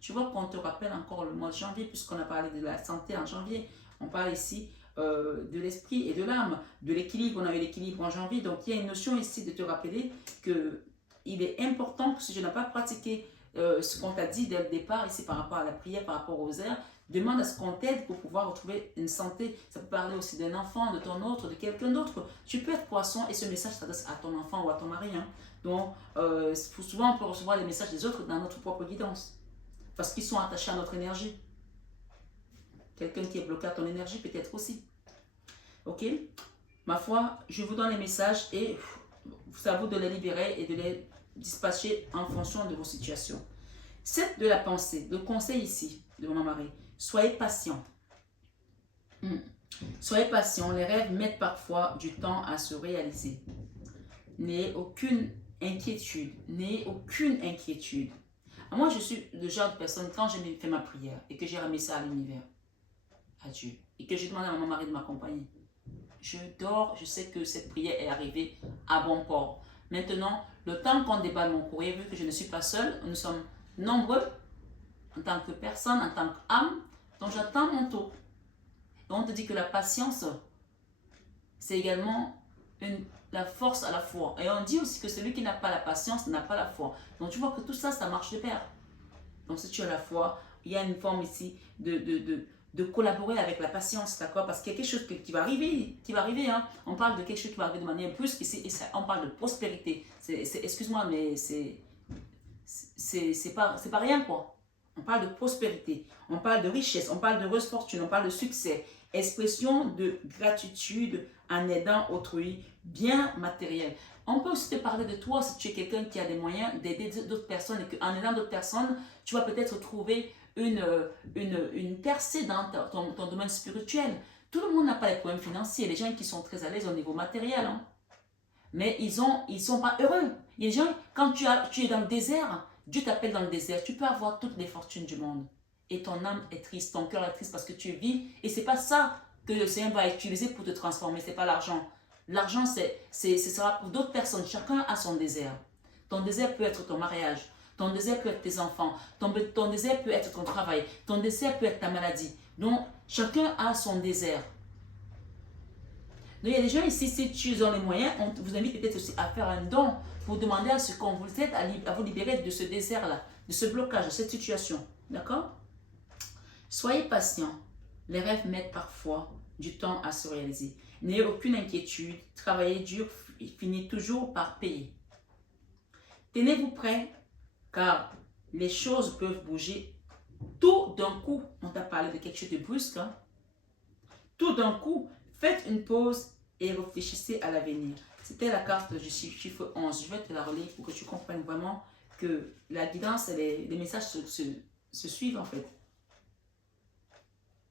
Tu vois qu'on te rappelle encore le mois de janvier, puisqu'on a parlé de la santé en janvier, on parle ici de l'esprit et de l'âme, de l'équilibre, on a eu l'équilibre en janvier, donc il y a une notion ici de te rappeler qu'il est important que si je n'ai pas pratiqué ce qu'on t'a dit dès le départ ici par rapport à la prière, par rapport aux airs, demande à ce qu'on t'aide pour pouvoir retrouver une santé. Ça peut parler aussi d'un enfant, de ton autre, de quelqu'un d'autre. Tu peux être poisson et ce message s'adresse à ton enfant ou à ton mari. Hein. Donc, souvent on peut recevoir les messages des autres dans notre propre guidance. Parce qu'ils sont attachés à notre énergie. Quelqu'un qui est bloqué à ton énergie peut-être aussi. Ok? Ma foi, je vous donne les messages et c'est à vous de les libérer et de les dispatcher en fonction de vos situations. 7 de la pensée, le conseil ici de mon mari. Soyez patient. Soyez patient. Les rêves mettent parfois du temps à se réaliser. N'ayez aucune inquiétude. N'ayez aucune inquiétude. Moi, je suis le genre de personne, quand j'ai fait ma prière et que j'ai remis ça à l'univers, à Dieu, et que j'ai demandé à mon mari de m'accompagner, je dors, je sais que cette prière est arrivée à bon port. Maintenant, le temps qu'on déballe mon courrier, vu que je ne suis pas seule, nous sommes nombreux, en tant que personne, en tant qu'âme, donc j'attends mon tour. Et on te dit que la patience, c'est également la force à la foi. Et on dit aussi que celui qui n'a pas la patience n'a pas la foi. Donc tu vois que tout ça, ça marche de pair. Donc si tu as la foi, il y a une forme ici de collaborer avec la patience, d'accord? Parce qu'il y a quelque chose qui va arriver, hein. On parle de quelque chose qui va arriver de manière brusque ici, et on parle de prospérité. Excuse-moi, mais c'est pas rien, quoi. On parle de prospérité, on parle de richesse, on parle de fortune, on parle de succès. Expression de gratitude en aidant autrui, bien matériel. On peut aussi te parler de toi si tu es quelqu'un qui a des moyens d'aider d'autres personnes et qu'en aidant d'autres personnes, tu vas peut-être trouver une percée dans ton domaine spirituel. Tout le monde n'a pas les problèmes financiers. Les gens qui sont très à l'aise au niveau matériel, hein. Mais ils sont pas heureux. Il y a des gens, quand tu es dans le désert, Dieu t'appelle dans le désert, tu peux avoir toutes les fortunes du monde. et ton âme est triste, ton cœur est triste parce que tu vis et c'est pas ça que le Seigneur va utiliser pour te transformer, c'est pas l'argent. L'argent, ce sera pour d'autres personnes. Chacun a son désert. Ton désert peut être ton mariage, ton désert peut être tes enfants, ton désert peut être ton travail, ton désert peut être ta maladie. Donc, chacun a son désert. Donc, il y a des gens ici, si tu as les moyens, on vous invite peut-être aussi à faire un don pour demander à ce qu'on vous aide à vous libérer de ce désert-là, de ce blocage, de cette situation. D'accord? Soyez patient. Les rêves mettent parfois du temps à se réaliser. N'ayez aucune inquiétude. Travaillez dur, finissez toujours par payer. Tenez-vous prêts, car les choses peuvent bouger tout d'un coup. On t'a parlé de quelque chose de brusque. Hein? Tout d'un coup, faites une pause et réfléchissez à l'avenir. C'était la carte du chiffre 11. Je vais te la relire pour que tu comprennes vraiment que la guidance et les messages se suivent en fait.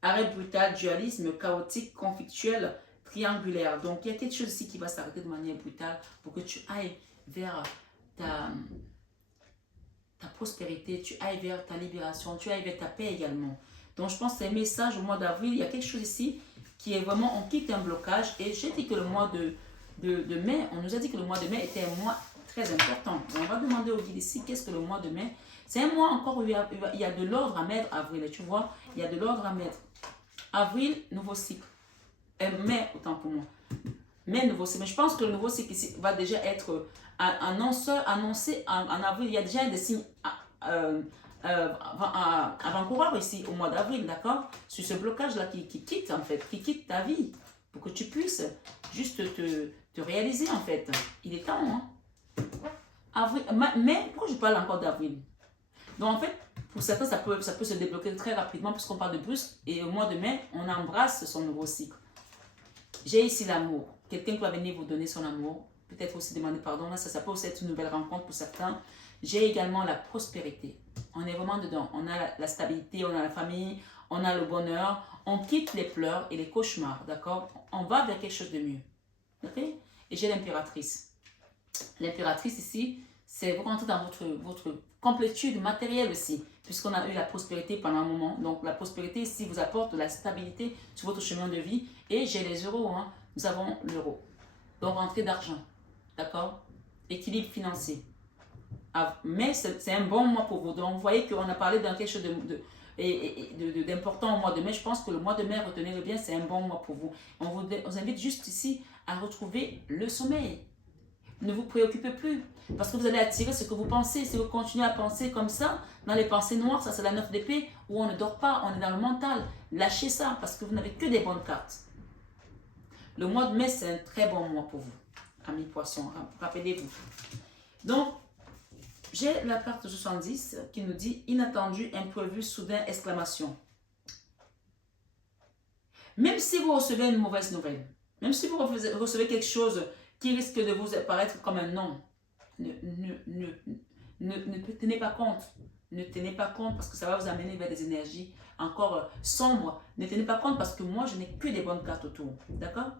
Arrêt brutal, dualisme, chaotique, conflictuel, triangulaire. Donc, il y a quelque chose ici qui va s'arrêter de manière brutale pour que tu ailles vers ta prospérité, tu ailles vers ta libération, tu ailles vers ta paix également. Donc, je pense que c'est un message au mois d'avril. Il y a quelque chose ici qui est vraiment, on quitte un blocage. Et j'ai dit que le mois de mai, on nous a dit que le mois de mai était un mois très important. Donc, on va demander au guide ici, qu'est-ce que le mois de mai? C'est un mois encore où il y a de l'ordre à mettre, avril. Et tu vois, il y a de l'ordre à mettre. Avril, nouveau cycle. Mai, autant pour moi. Mai, nouveau cycle. Mais je pense que le nouveau cycle ici va déjà être annoncé en avril. Il y a déjà des signes avant-coureurs ici au mois d'avril, d'accord? Sur ce blocage-là qui quitte en fait, qui quitte ta vie pour que tu puisses juste te réaliser en fait. Il est temps, hein? Avril, mais pourquoi je parle encore d'avril? Donc en fait, pour certains, ça peut se débloquer très rapidement puisqu'on parle de brusque et au mois de mai, on embrasse son nouveau cycle. J'ai ici l'amour. Quelqu'un qui va venir vous donner son amour. Peut-être aussi demander pardon. Là, ça peut aussi être une nouvelle rencontre pour certains. J'ai également la prospérité. On est vraiment dedans. On a la stabilité, on a la famille, on a le bonheur. On quitte les pleurs et les cauchemars, d'accord? On va vers quelque chose de mieux. Ok? Et j'ai l'impératrice. L'impératrice ici, c'est vous rentrez dans votre complétude matérielle aussi, puisqu'on a eu la prospérité pendant un moment. Donc la prospérité ici vous apporte de la stabilité sur votre chemin de vie. Et j'ai les euros, hein. Nous avons l'euro. Donc rentrée d'argent, d'accord? Équilibre financier. Mais c'est un bon mois pour vous. Donc vous voyez qu'on a parlé d'un quelque chose d'important au mois de mai. Je pense que le mois de mai, retenez-le bien, c'est un bon mois pour vous. On vous invite juste ici à retrouver le sommeil. Ne vous préoccupez plus, parce que vous allez attirer ce que vous pensez. Si vous continuez à penser comme ça, dans les pensées noires, ça c'est la 9 d'épée, où on ne dort pas, on est dans le mental. Lâchez ça, parce que vous n'avez que des bonnes cartes. Le mois de mai, c'est un très bon mois pour vous, amis poissons, rappelez-vous. Donc, j'ai la carte 70 qui nous dit « Inattendu, imprévu, soudain, exclamation ». Même si vous recevez une mauvaise nouvelle, même si vous recevez quelque chose qui risque de vous apparaître comme un non, ne tenez pas compte. Ne tenez pas compte parce que ça va vous amener vers des énergies encore sombres. Ne tenez pas compte parce que moi, je n'ai que des bonnes cartes autour. D'accord?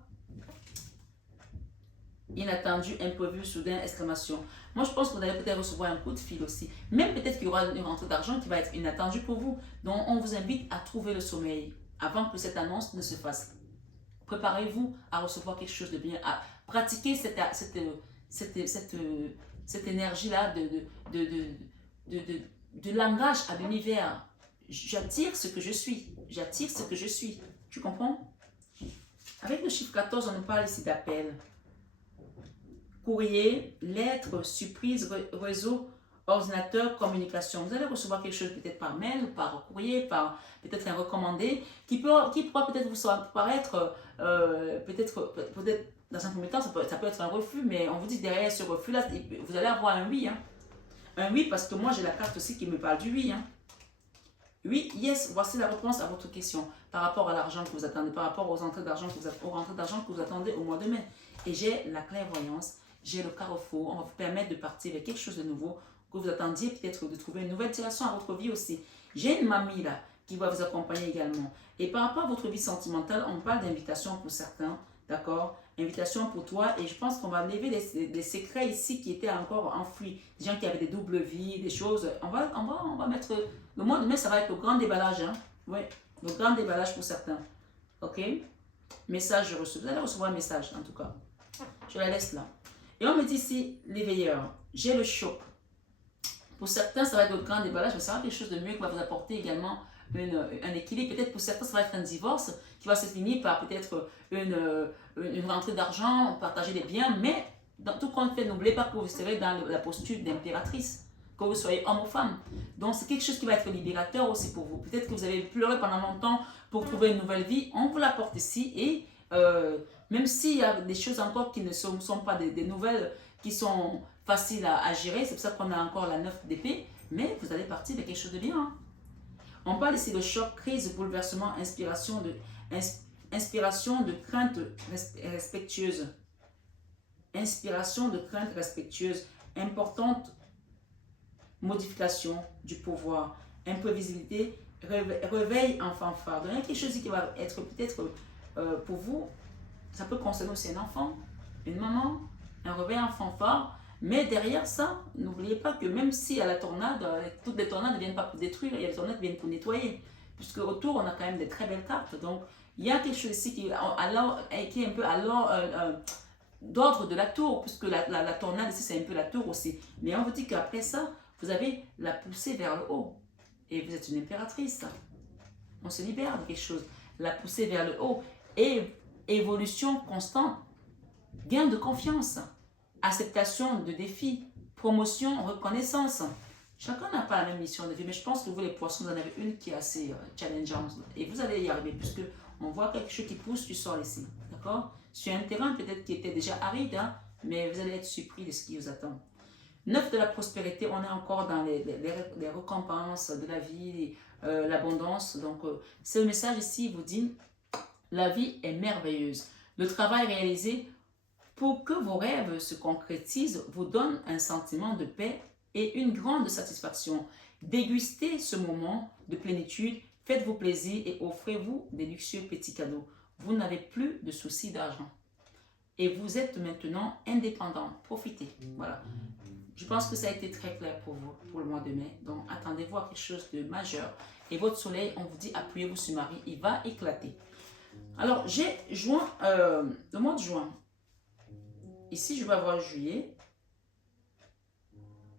Inattendu, imprévu, soudain, exclamation. Moi, je pense que vous allez peut-être recevoir un coup de fil aussi. Même peut-être qu'il y aura une rentrée d'argent qui va être inattendue pour vous. Donc, on vous invite à trouver le sommeil avant que cette annonce ne se fasse. Préparez-vous à recevoir quelque chose de bien, à pratiquer cette énergie-là de langage à l'univers. J'attire ce que je suis. J'attire ce que je suis. Tu comprends? Avec le chiffre 14, on nous parle ici d'appel. Courrier, lettre, surprise, réseau, ordinateur, communication. Vous allez recevoir quelque chose peut-être par mail, par courrier, par peut-être un recommandé qui pourra peut-être vous paraître, peut-être dans un premier temps, ça peut être un refus, mais on vous dit derrière ce refus-là, vous allez avoir un oui. Hein. Un oui, parce que moi j'ai la carte aussi qui me parle du oui. Hein. Oui, yes, voici la réponse à votre question par rapport à l'argent que vous attendez, par rapport aux rentrées d'argent que vous attendez au mois de mai. Et j'ai la clairvoyance, j'ai le carrefour, on va vous permettre de partir vers quelque chose de nouveau, que vous attendiez peut-être de trouver une nouvelle direction à votre vie aussi. J'ai une mamie là qui va vous accompagner également. Et par rapport à votre vie sentimentale, on parle d'invitation pour certains, D'accord? Invitation pour toi. Et je pense qu'on va lever des secrets ici qui étaient encore enfouis. Des gens qui avaient des doubles vies, des choses. On va mettre... Le mois de mai, ça va être le grand déballage. Hein? Oui, le grand déballage pour certains. Ok? Message, je reçois. Vous allez recevoir un message, en tout cas. Je la laisse là. Et on me dit ici, les veilleurs. J'ai le choc. Pour certains, ça va être le grand déballage, mais ça va être quelque chose de mieux qui va vous apporter également un équilibre. Peut-être pour certains, ça va être un divorce qui va se finir par peut-être une rentrée d'argent, partager des biens, mais dans tout compte fait, n'oubliez pas que vous serez dans la posture d'impératrice, que vous soyez homme ou femme. Donc, c'est quelque chose qui va être libérateur aussi pour vous. Peut-être que vous avez pleuré pendant longtemps pour trouver une nouvelle vie, on vous l'apporte ici et même s'il y a des choses encore qui ne sont pas des nouvelles qui sont faciles à gérer, c'est pour ça qu'on a encore la 9 d'épée, mais vous allez partir de quelque chose de bien. Hein. On parle ici de choc, crise, bouleversement, inspiration de crainte respectueuse. Inspiration de crainte respectueuse. Importante modification du pouvoir. Imprévisibilité, réveil en fanfare. Donc, il y a quelque chose qui va être peut-être pour vous, ça peut concerner aussi un enfant, une maman, un réveil en fanfare. Mais derrière ça, n'oubliez pas que même si à la tornade, toutes les tornades ne viennent pas pour détruire, il y a les tornades qui viennent pour nettoyer. Puisque autour, on a quand même des très belles cartes. Donc, il y a quelque chose ici qui est un peu d'ordre de la tour, puisque la tornade ici, c'est un peu la tour aussi. Mais on vous dit qu'après ça, vous avez la poussée vers le haut. Et vous êtes une impératrice. On se libère de quelque chose. La poussée vers le haut. Et évolution constante. Gain de confiance. Acceptation de défis, promotion, reconnaissance. Chacun n'a pas la même mission de vie, mais je pense que vous, les poissons, vous en avez une qui est assez challengeante. Et vous allez y arriver, puisque on voit quelque chose qui pousse du sol ici. D'accord? Sur un terrain peut-être qui était déjà aride, hein, mais vous allez être surpris de ce qui vous attend. 9 de la prospérité, on est encore dans les récompenses de la vie, l'abondance. Donc, c'est le message ici, il vous dit, la vie est merveilleuse. Le travail réalisé pour que vos rêves se concrétisent vous donne un sentiment de paix et une grande satisfaction. Dégustez ce moment de plénitude, faites-vous plaisir et offrez-vous des luxueux petits cadeaux. Vous n'avez plus de soucis d'argent. Et vous êtes maintenant indépendant. Profitez. Voilà. Je pense que ça a été très clair pour vous pour le mois de mai. Donc, attendez-vous à quelque chose de majeur. Et votre soleil, on vous dit, appuyez-vous sur Marie, il va éclater. Alors, j'ai juin, le mois de juin. Ici, je vais avoir juillet,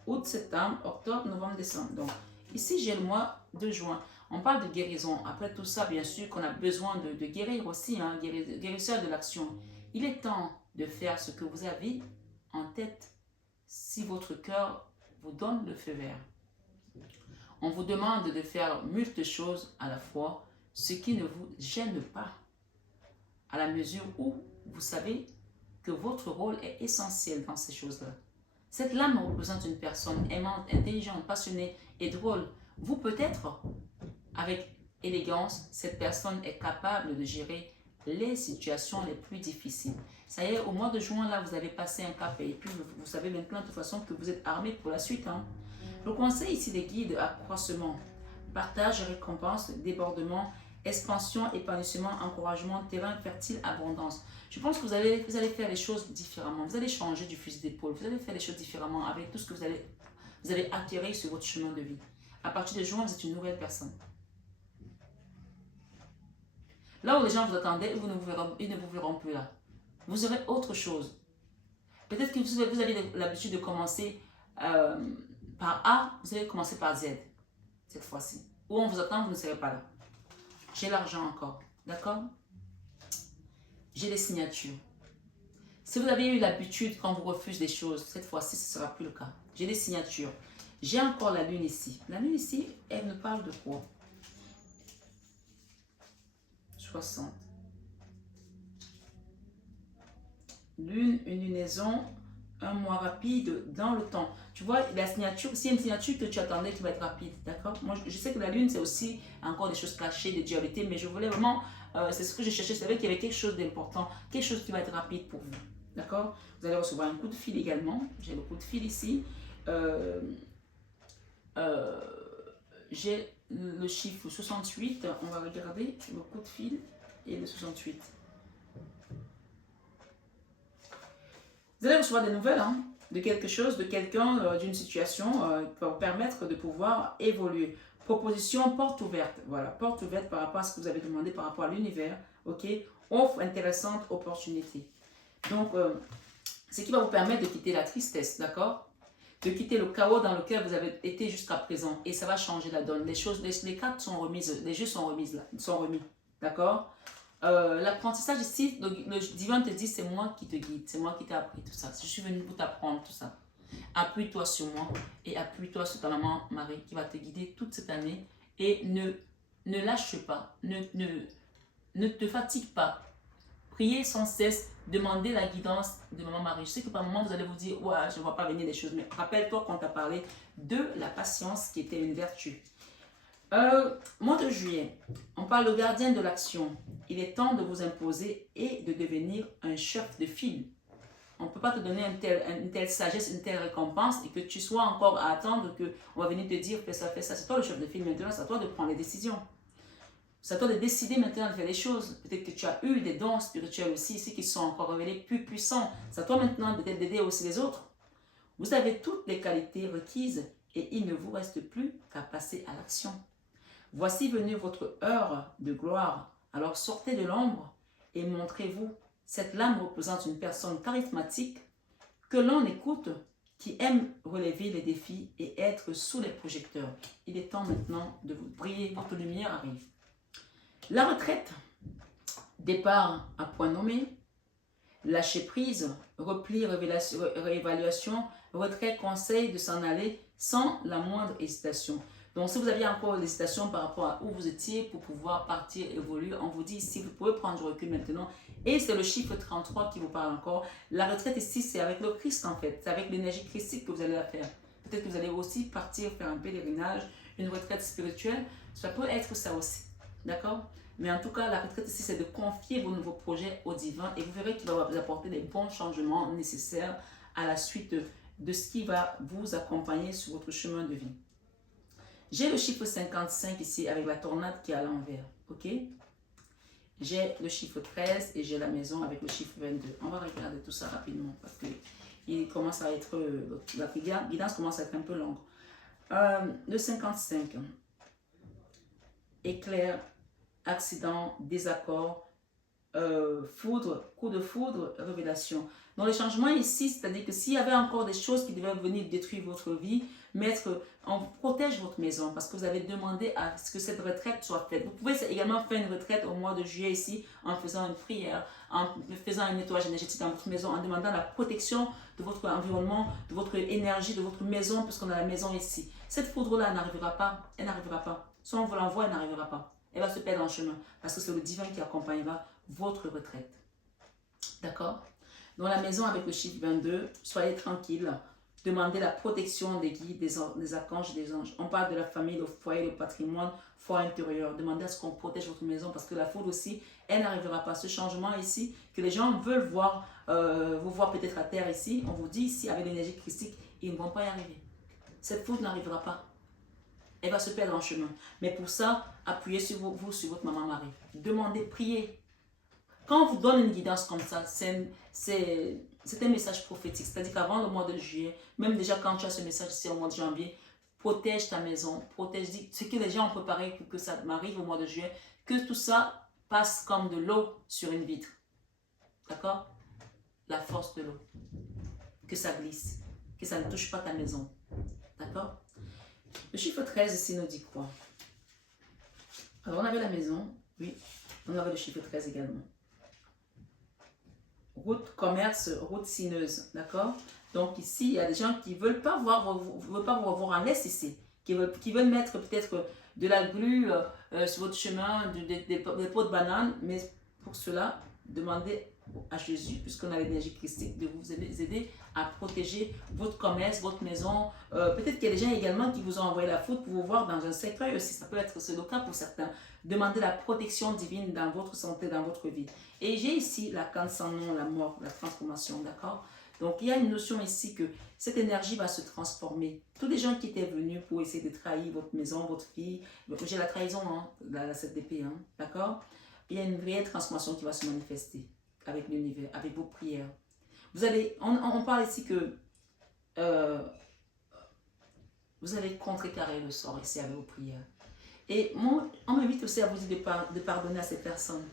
août, septembre, octobre, novembre, décembre. Donc, ici, j'ai le mois de juin. On parle de guérison. Après tout ça, bien sûr, qu'on a besoin de guérir aussi, hein, guérisseur de l'action. Il est temps de faire ce que vous avez en tête si votre cœur vous donne le feu vert. On vous demande de faire multiples choses à la fois, ce qui ne vous gêne pas, à la mesure où vous savez que votre rôle est essentiel dans ces choses-là. Cette lame représente une personne aimante, intelligente, passionnée et drôle. Vous peut-être, avec élégance, cette personne est capable de gérer les situations les plus difficiles. Ça y est, au mois de juin, là, vous avez passé un cap et puis vous savez maintenant de toute façon que vous êtes armé pour la suite. Hein. Le conseil ici des guides, accroissement, partage, récompense, débordement, expansion, épanouissement, encouragement, terrain fertile, abondance. Je pense que vous allez faire les choses différemment. Vous allez changer du fusil d'épaule. Vous allez faire les choses différemment avec tout ce que vous allez acquérir sur votre chemin de vie. À partir de juin, vous êtes une nouvelle personne. Là où les gens vous attendaient, ils ne vous verront plus là. Vous aurez autre chose. Peut-être que vous avez l'habitude de commencer par A, vous allez commencer par Z cette fois-ci. Où on vous attend, vous ne serez pas là. J'ai l'argent encore. D'accord? J'ai les signatures. Si vous avez eu l'habitude quand vous refusez des choses, cette fois-ci, ce ne sera plus le cas. J'ai des signatures. J'ai encore la lune ici. La lune ici, elle me parle de quoi? 60. Lune, une lunaison, un mois rapide dans le temps. Tu vois, la signature, s'il y a une signature que tu attendais qui va être rapide, d'accord? Moi, je sais que la lune, c'est aussi encore des choses cachées, des dualités, mais je voulais vraiment, c'est ce que je cherchais, je savais qu'il y avait quelque chose d'important, quelque chose qui va être rapide pour vous, d'accord? Vous allez recevoir un coup de fil également, j'ai le coup de fil ici. J'ai le chiffre 68, on va regarder le coup de fil et le 68. Vous allez recevoir des nouvelles hein, de quelque chose, de quelqu'un, d'une situation pour vous permettre de pouvoir évoluer. Proposition, porte ouverte. Voilà, porte ouverte par rapport à ce que vous avez demandé, par rapport à l'univers. Ok, offre intéressante, opportunité. Donc, ce qui va vous permettre de quitter la tristesse, d'accord? De quitter le chaos dans lequel vous avez été jusqu'à présent. Et ça va changer la donne. Les choses, les cartes sont remises, les jeux sont remises là, sont remis. D'accord? L'apprentissage ici, le divin te dit, c'est moi qui te guide, c'est moi qui t'ai appris tout ça. Je suis venu pour t'apprendre tout ça. Appuie-toi sur moi et appuie-toi sur ta maman Marie qui va te guider toute cette année. Et ne lâche pas, ne te fatigue pas. Priez sans cesse, demandez la guidance de maman Marie. Je sais que par moment vous allez vous dire, ouais, je ne vois pas venir des choses, mais rappelle-toi qu'on t'a parlé de la patience qui était une vertu. Mois de juillet, on parle de gardien de l'action. Il est temps de vous imposer et de devenir un chef de file. On ne peut pas te donner une telle sagesse, une telle récompense et que tu sois encore à attendre qu'on va venir te dire fais ça, fais ça. C'est toi le chef de file maintenant, c'est à toi de prendre les décisions. C'est à toi de décider maintenant de faire les choses. Peut-être que tu as eu des dons spirituels aussi ici qui sont encore révélés plus puissants. C'est à toi maintenant d'aider aussi les autres. Vous avez toutes les qualités requises et il ne vous reste plus qu'à passer à l'action. Voici venue votre heure de gloire. Alors sortez de l'ombre et montrez-vous. Cette lame représente une personne charismatique que l'on écoute, qui aime relever les défis et être sous les projecteurs. Il est temps maintenant de vous briller. Votre lumière arrive. La retraite, départ à point nommé, lâcher prise, repli, réévaluation, retrait, conseil de s'en aller sans la moindre hésitation. Donc, si vous aviez encore l'hésitation par rapport à où vous étiez pour pouvoir partir, évoluer, on vous dit ici, vous pouvez prendre du recul maintenant. Et c'est le chiffre 33 qui vous parle encore. La retraite ici, c'est avec le Christ en fait. C'est avec l'énergie christique que vous allez la faire. Peut-être que vous allez aussi partir faire un pèlerinage, une retraite spirituelle. Ça peut être ça aussi. D'accord? Mais en tout cas, la retraite ici, c'est de confier vos nouveaux projets au divin et vous verrez qu'il va vous apporter les bons changements nécessaires à la suite de ce qui va vous accompagner sur votre chemin de vie. J'ai le chiffre 55 ici avec la tornade qui est à l'envers. Ok? J'ai le chiffre 13 et j'ai la maison avec le chiffre 22. On va regarder tout ça rapidement parce que il commence à être, la guidance commence à être un peu longue. Le 55. Éclair, accident, désaccord, foudre, coup de foudre, révélation. Dans les changements ici, c'est-à-dire que s'il y avait encore des choses qui devaient venir détruire votre vie, on protège votre maison parce que vous avez demandé à ce que cette retraite soit faite. Vous pouvez également faire une retraite au mois de juillet ici en faisant une prière, en faisant un nettoyage énergétique dans votre maison, en demandant la protection de votre environnement, de votre énergie, de votre maison, puisqu'on a la maison ici. Cette foudre-là n'arrivera pas, elle n'arrivera pas. Soit on vous l'envoie, elle n'arrivera pas. Elle va se perdre en chemin parce que c'est le divin qui accompagnera votre retraite. D'accord? Dans la maison avec le chiffre 22, soyez tranquille. Demandez la protection des guides, des archanges et des anges. On parle de la famille, le foyer, le patrimoine, foi intérieur. Demandez à ce qu'on protège votre maison parce que la foudre aussi, elle n'arrivera pas. Ce changement ici, que les gens veulent voir, vous voir peut-être à terre ici, on vous dit ici avec l'énergie christique, ils ne vont pas y arriver. Cette foudre n'arrivera pas. Elle va se perdre en chemin. Mais pour ça, appuyez sur vous sur votre maman Marie. Demandez, priez. Quand on vous donne une guidance comme ça, c'est un message prophétique. C'est-à-dire qu'avant le mois de juillet, même déjà quand tu as ce message ici au mois de janvier, protège ta maison, protège ce que les gens ont préparé pour que ça m'arrive au mois de juillet, que tout ça passe comme de l'eau sur une vitre. D'accord? La force de l'eau. Que ça glisse, que ça ne touche pas ta maison. D'accord? Le chiffre 13 ici nous dit quoi? Alors on avait la maison, oui, on avait le chiffre 13 également. Route, commerce, route sinueuse, d'accord? Donc ici, il y a des gens qui ne veulent pas vous revoir en laisse ici, qui veulent mettre peut-être de la glu sur votre chemin, des pots de banane, mais pour cela, demandez à Jésus, puisqu'on a l'énergie christique, de vous aider à protéger votre commerce, votre maison. Peut-être qu'il y a des gens également qui vous ont envoyé la faute pour vous voir dans un cercueil aussi. Ça peut être le cas pour certains. Demandez la protection divine dans votre santé, dans votre vie. Et j'ai ici la canne sans nom, la mort, la transformation, d'accord? Donc il y a une notion ici que cette énergie va se transformer. Tous les gens qui étaient venus pour essayer de trahir votre maison, votre vie, j'ai la trahison, hein, la 7 d'épée, hein, d'accord? Il y a une vraie transformation qui va se manifester avec l'univers, avec vos prières. On parle ici que euh, vous allez contrecarrer le sort ici avec vos prières. Et moi, on m'invite aussi à vous dire de pardonner à ces personnes.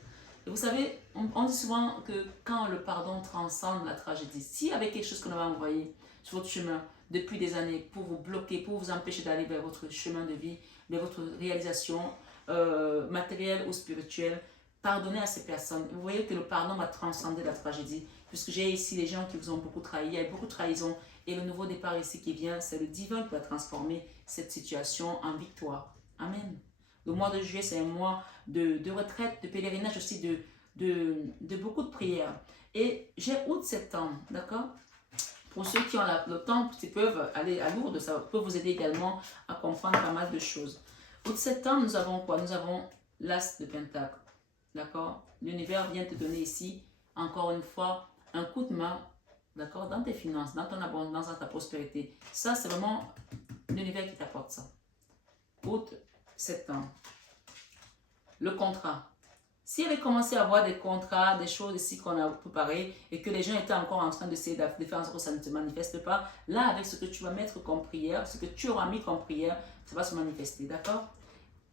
Et vous savez, on dit souvent que quand le pardon transcende la tragédie, s'il y avait quelque chose qu'on avait envoyé sur votre chemin depuis des années pour vous bloquer, pour vous empêcher d'aller vers votre chemin de vie, vers votre réalisation matérielle ou spirituelle, pardonnez à ces personnes. Vous voyez que le pardon va transcender la tragédie, puisque j'ai ici les gens qui vous ont beaucoup trahi, il y a beaucoup de trahison, et le nouveau départ ici qui vient, c'est le divin qui va transformer cette situation en victoire. Amen. Le mois de juillet, c'est un mois de retraite, de pèlerinage aussi, de beaucoup de prières. Et j'ai août-septembre, d'accord? Pour ceux qui ont le temps, ils peuvent aller à Lourdes, ça peut vous aider également à comprendre pas mal de choses. Août-septembre, nous avons quoi? Nous avons l'As de Pentacle, d'accord? L'univers vient te donner ici, encore une fois, un coup de main, d'accord? Dans tes finances, dans ton abondance, dans ta prospérité. Ça, c'est vraiment l'univers qui t'apporte ça. Août-septembre. Le contrat. S'il avait commencé à avoir des contrats, des choses ici qu'on a préparées et que les gens étaient encore en train d'essayer de faire en sorte que ça ne se manifeste pas, là, avec ce que tu vas mettre comme prière, ce que tu auras mis comme prière, ça va se manifester, d'accord?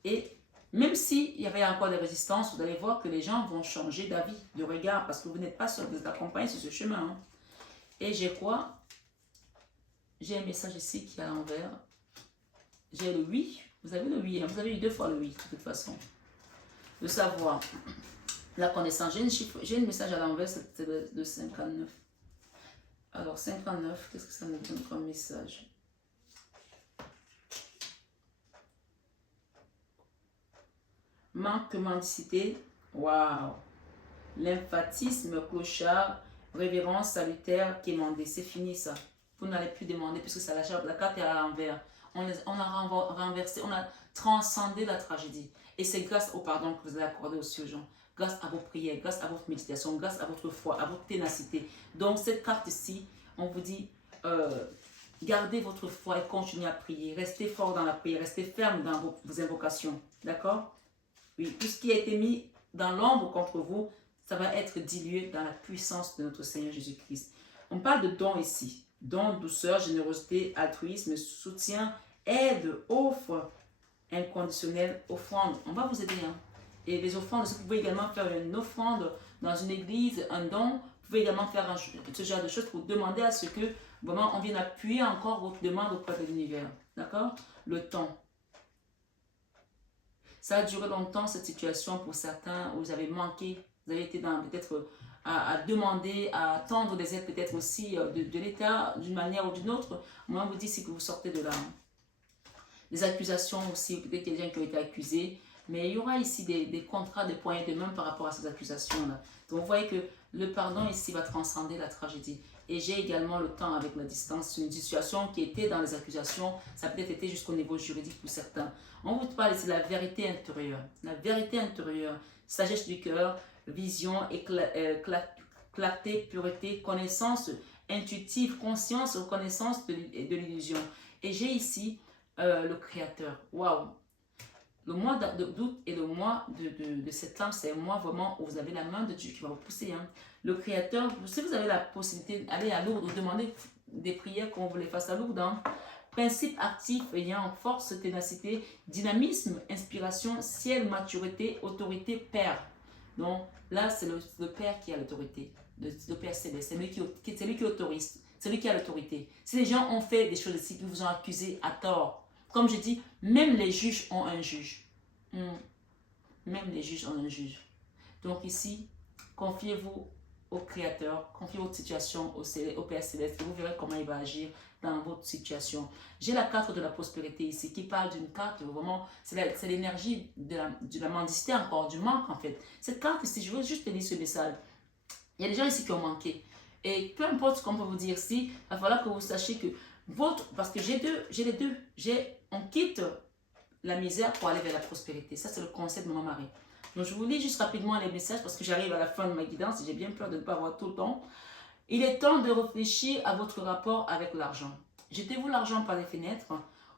Et même s'il y avait encore des résistances, vous allez voir que les gens vont changer d'avis, de regard, parce que vous n'êtes pas seul, vous êtes accompagné sur ce chemin. Hein. Et j'ai quoi? J'ai un message ici qui est à l'envers. J'ai le oui. Vous avez le oui, hein? Vous avez eu 2 fois le oui, de toute façon. Le savoir, la connaissance. J'ai un message à l'envers, c'est de 59. Alors, 59, qu'est-ce que ça nous donne comme message? Manque, mendicité, waouh! Lymphatisme, clochard, révérence, salutaire, quémandé. C'est fini ça. Vous n'allez plus demander puisque ça, la carte est à l'envers. On a renversé, on a transcendé la tragédie. Et c'est grâce au pardon que vous allez accorder aussi aux gens. Grâce à vos prières, grâce à votre méditation, grâce à votre foi, à votre ténacité. Donc cette carte-ci, on vous dit, gardez votre foi et continuez à prier. Restez fort dans la prière, restez ferme dans vos invocations. D'accord? Oui, tout ce qui a été mis dans l'ombre contre vous, ça va être dilué dans la puissance de notre Seigneur Jésus-Christ. On parle de dons ici. Dons, douceur, générosité, altruisme, soutien, aide, offre inconditionnelle, offrande. On va vous aider. Hein. Et les offrandes, vous pouvez également faire une offrande dans une église, un don. Vous pouvez également faire ce genre de choses pour demander à ce que vraiment on vienne appuyer encore votre demande auprès de l'univers. D'accord? Le temps. Ça a duré longtemps cette situation pour certains où vous avez manqué, vous avez été peut-être à demander, à attendre des aides peut-être aussi de l'État d'une manière ou d'une autre. Moi, on vous dit c'est que vous sortez de là. Des accusations aussi, peut-être qu'il y a des gens qui ont été accusés, mais il y aura ici des contrats, des poignées de main par rapport à ces accusations-là. Donc vous voyez que le pardon ici va transcender la tragédie. Et j'ai également le temps avec la distance, une situation qui était dans les accusations, ça a peut-être été jusqu'au niveau juridique pour certains. On vous parle ici de la vérité intérieure. La vérité intérieure, sagesse du cœur, vision, clarté, pureté, connaissance intuitive, conscience, reconnaissance de l'illusion. Et j'ai ici le Créateur. Waouh! Le mois d'août et le mois de septembre, c'est un mois vraiment où vous avez la main de Dieu qui va vous pousser. Hein. Le Créateur, si vous avez la possibilité d'aller à Lourdes ou demander des prières qu'on vous les fasse à Lourdes, hein. Principe actif ayant force, ténacité, dynamisme, inspiration, ciel, maturité, autorité, Père. Donc là, c'est le Père qui a l'autorité, le Père céleste, c'est lui qui autorise, c'est lui qui a l'autorité. Si les gens ont fait des choses ici, ils vous ont accusé à tort, comme je dis, même les juges ont un juge. Même les juges ont un juge. Donc ici, confiez-vous au Créateur, confiez votre situation au Père Céleste et vous verrez comment il va agir dans votre situation. J'ai la carte de la prospérité ici qui parle d'une carte vraiment, c'est l'énergie de la mendicité encore, du manque en fait. Cette carte ici, je veux juste te lire ce message. Il y a des gens ici qui ont manqué. Et peu importe ce qu'on peut vous dire ici, il va falloir que vous sachiez que parce que j'ai les deux. On quitte la misère pour aller vers la prospérité. Ça, c'est le concept de mon mari. Donc, je vous lis juste rapidement les messages parce que j'arrive à la fin de ma guidance et j'ai bien peur de ne pas avoir tout le temps. Il est temps de réfléchir à votre rapport avec l'argent. Jetez-vous l'argent par les fenêtres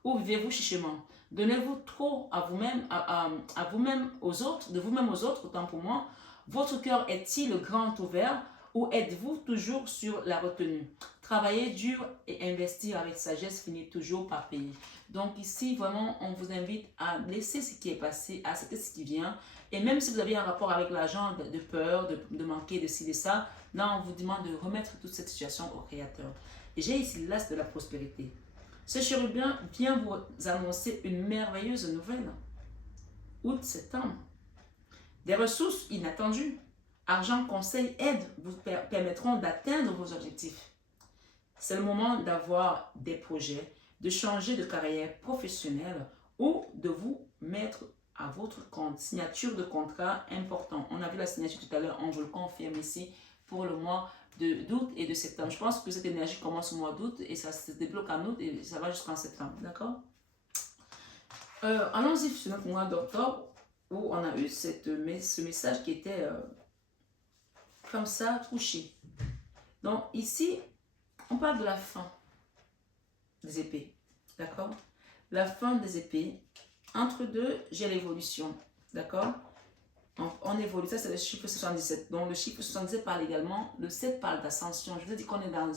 ou vivez-vous chichement. Donnez-vous trop à vous-même, à vous-même aux autres, de vous-même aux autres, autant pour moi. Votre cœur est-il grand ouvert Ou êtes-vous toujours sur la retenue? Travailler dur et investir avec sagesse finit toujours par payer. Donc ici, vraiment, on vous invite à laisser ce qui est passé, à accepter ce qui vient. Et même si vous avez un rapport avec l'argent, de peur, de manquer, de ci, de ça, là, on vous demande de remettre toute cette situation au Créateur. Et j'ai ici l'as de la prospérité. Ce chérubin vient vous annoncer une merveilleuse nouvelle. Août-septembre. Des ressources inattendues. Argent, conseil, aide vous permettront d'atteindre vos objectifs. C'est le moment d'avoir des projets, de changer de carrière professionnelle ou de vous mettre à votre compte. Signature de contrat important. On a vu la signature tout à l'heure, on vous le confirme ici pour le mois d'août et de septembre. Je pense que cette énergie commence au mois d'août et ça se débloque en août et ça va jusqu'en septembre. D'accord? Allons-y sur notre mois d'octobre où on a eu ce message qui était comme ça, couché. Donc ici, on parle de la fin des épées. D'accord? La fin des épées. Entre deux, j'ai l'évolution. D'accord? On évolue. Ça, c'est le chiffre 77. Donc, le chiffre 77 parle également. Le 7 parle d'ascension. Je vous ai dit qu'on est dans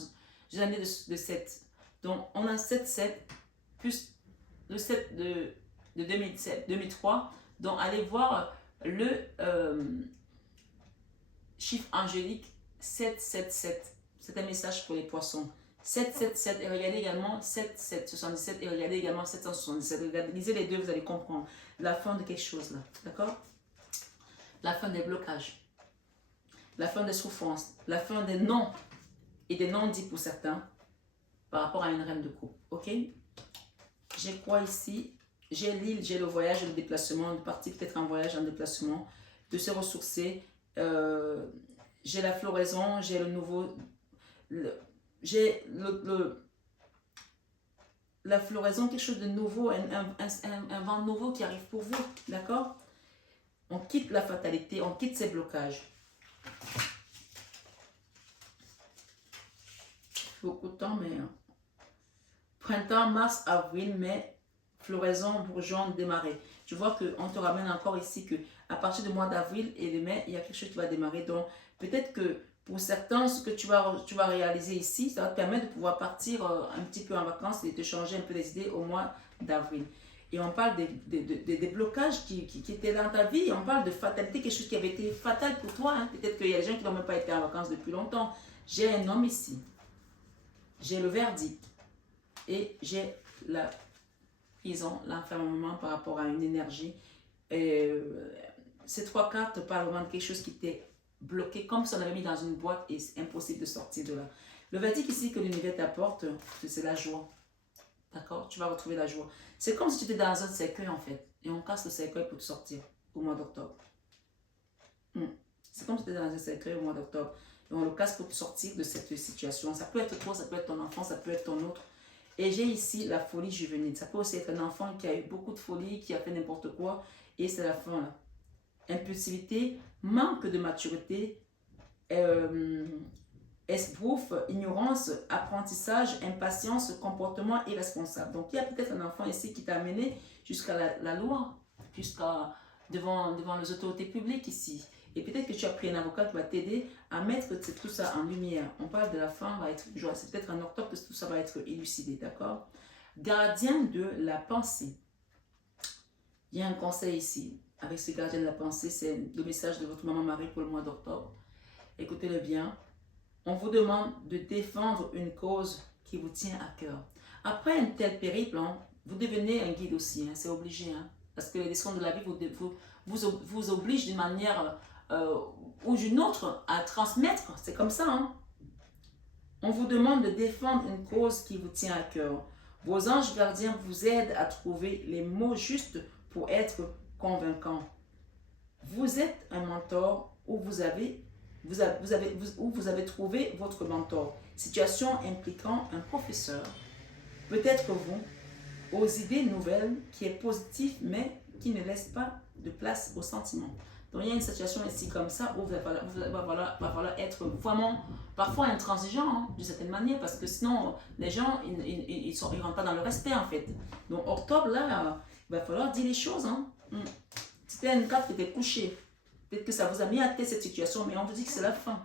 une année de 7. Donc, on a 7, 7, plus le 7 de 2007, 2003. Donc, allez voir le chiffre angélique 777. C'est un message pour les poissons. 777 et regardez également 7777 et regardez également 777. Regardez, lisez les deux, vous allez comprendre la fin de quelque chose là. D'accord? La fin des blocages, la fin des souffrances, la fin des non et des non-dits pour certains par rapport à une reine de coupe. Ok? J'ai quoi ici? J'ai l'île, j'ai le voyage, le déplacement, de partir peut-être en voyage, en déplacement, de se ressourcer. J'ai la floraison, j'ai le nouveau... J'ai la floraison, quelque chose de nouveau, un vent nouveau qui arrive pour vous. D'accord? On quitte la fatalité, on quitte ces blocages. Beaucoup de temps, mais... Printemps, mars, avril, mai, floraison, bourgeon, démarrer. Je vois qu'on te ramène encore ici que à partir du mois d'avril et de mai, il y a quelque chose qui va démarrer. Donc, peut-être que pour certains, ce que tu vas réaliser ici, ça va te permettre de pouvoir partir un petit peu en vacances et te changer un peu les idées au mois d'avril. Et on parle des blocages qui étaient dans ta vie. On parle de fatalité, quelque chose qui avait été fatal pour toi. Hein. Peut-être qu'il y a des gens qui n'ont même pas été en vacances depuis longtemps. J'ai un homme ici. J'ai le verdict. Et j'ai la prison, l'enfermement par rapport à une énergie. Ces trois cartes parlent vraiment de quelque chose qui était bloqué, comme si on avait mis dans une boîte et c'est impossible de sortir de là. Le verdict ici que l'univers t'apporte, c'est la joie. D'accord? Tu vas retrouver la joie. C'est comme si tu étais dans un cercueil en fait. Et on casse le cercueil pour te sortir au mois d'octobre. C'est comme si tu étais dans un cercueil au mois d'octobre. Et on le casse pour te sortir de cette situation. Ça peut être toi, ça peut être ton enfant, ça peut être ton autre. Et j'ai ici la folie juvénile. Ça peut aussi être un enfant qui a eu beaucoup de folie, qui a fait n'importe quoi. Et c'est la fin là. Impulsivité, manque de maturité, esbrouf, ignorance, apprentissage, impatience, comportement irresponsable. Donc il y a peut-être un enfant ici qui t'a amené jusqu'à la loi, jusqu'à devant les autorités publiques ici. Et peut-être que tu as pris un avocat qui va t'aider à mettre tout ça en lumière. On parle de la fin, va être joie. C'est peut-être en octobre que tout ça va être élucidé, d'accord? Gardien de la pensée. Il y a un conseil ici. Avec ce gardien de la pensée, c'est le message de votre maman Marie pour le mois d'octobre. Écoutez-le bien. On vous demande de défendre une cause qui vous tient à cœur. Après un tel périple, hein, vous devenez un guide aussi, hein, c'est obligé. Hein, parce que les leçons de la vie vous obligent d'une manière ou d'une autre à transmettre. C'est comme ça. Hein. On vous demande de défendre une cause qui vous tient à cœur. Vos anges gardiens vous aident à trouver les mots justes pour être convaincant. Vous êtes un mentor où vous avez trouvé votre mentor. Situation impliquant un professeur, peut-être vous, aux idées nouvelles qui est positive mais qui ne laisse pas de place aux sentiments. Donc il y a une situation ici comme ça où il va falloir être vraiment parfois intransigeant hein, d'une certaine manière parce que sinon les gens ils rentrent pas dans le respect en fait. Donc octobre là, il va falloir dire les choses. Hein. C'était une carte qui était couchée. Peut-être que ça vous a mis à tête cette situation, mais on vous dit que c'est la fin.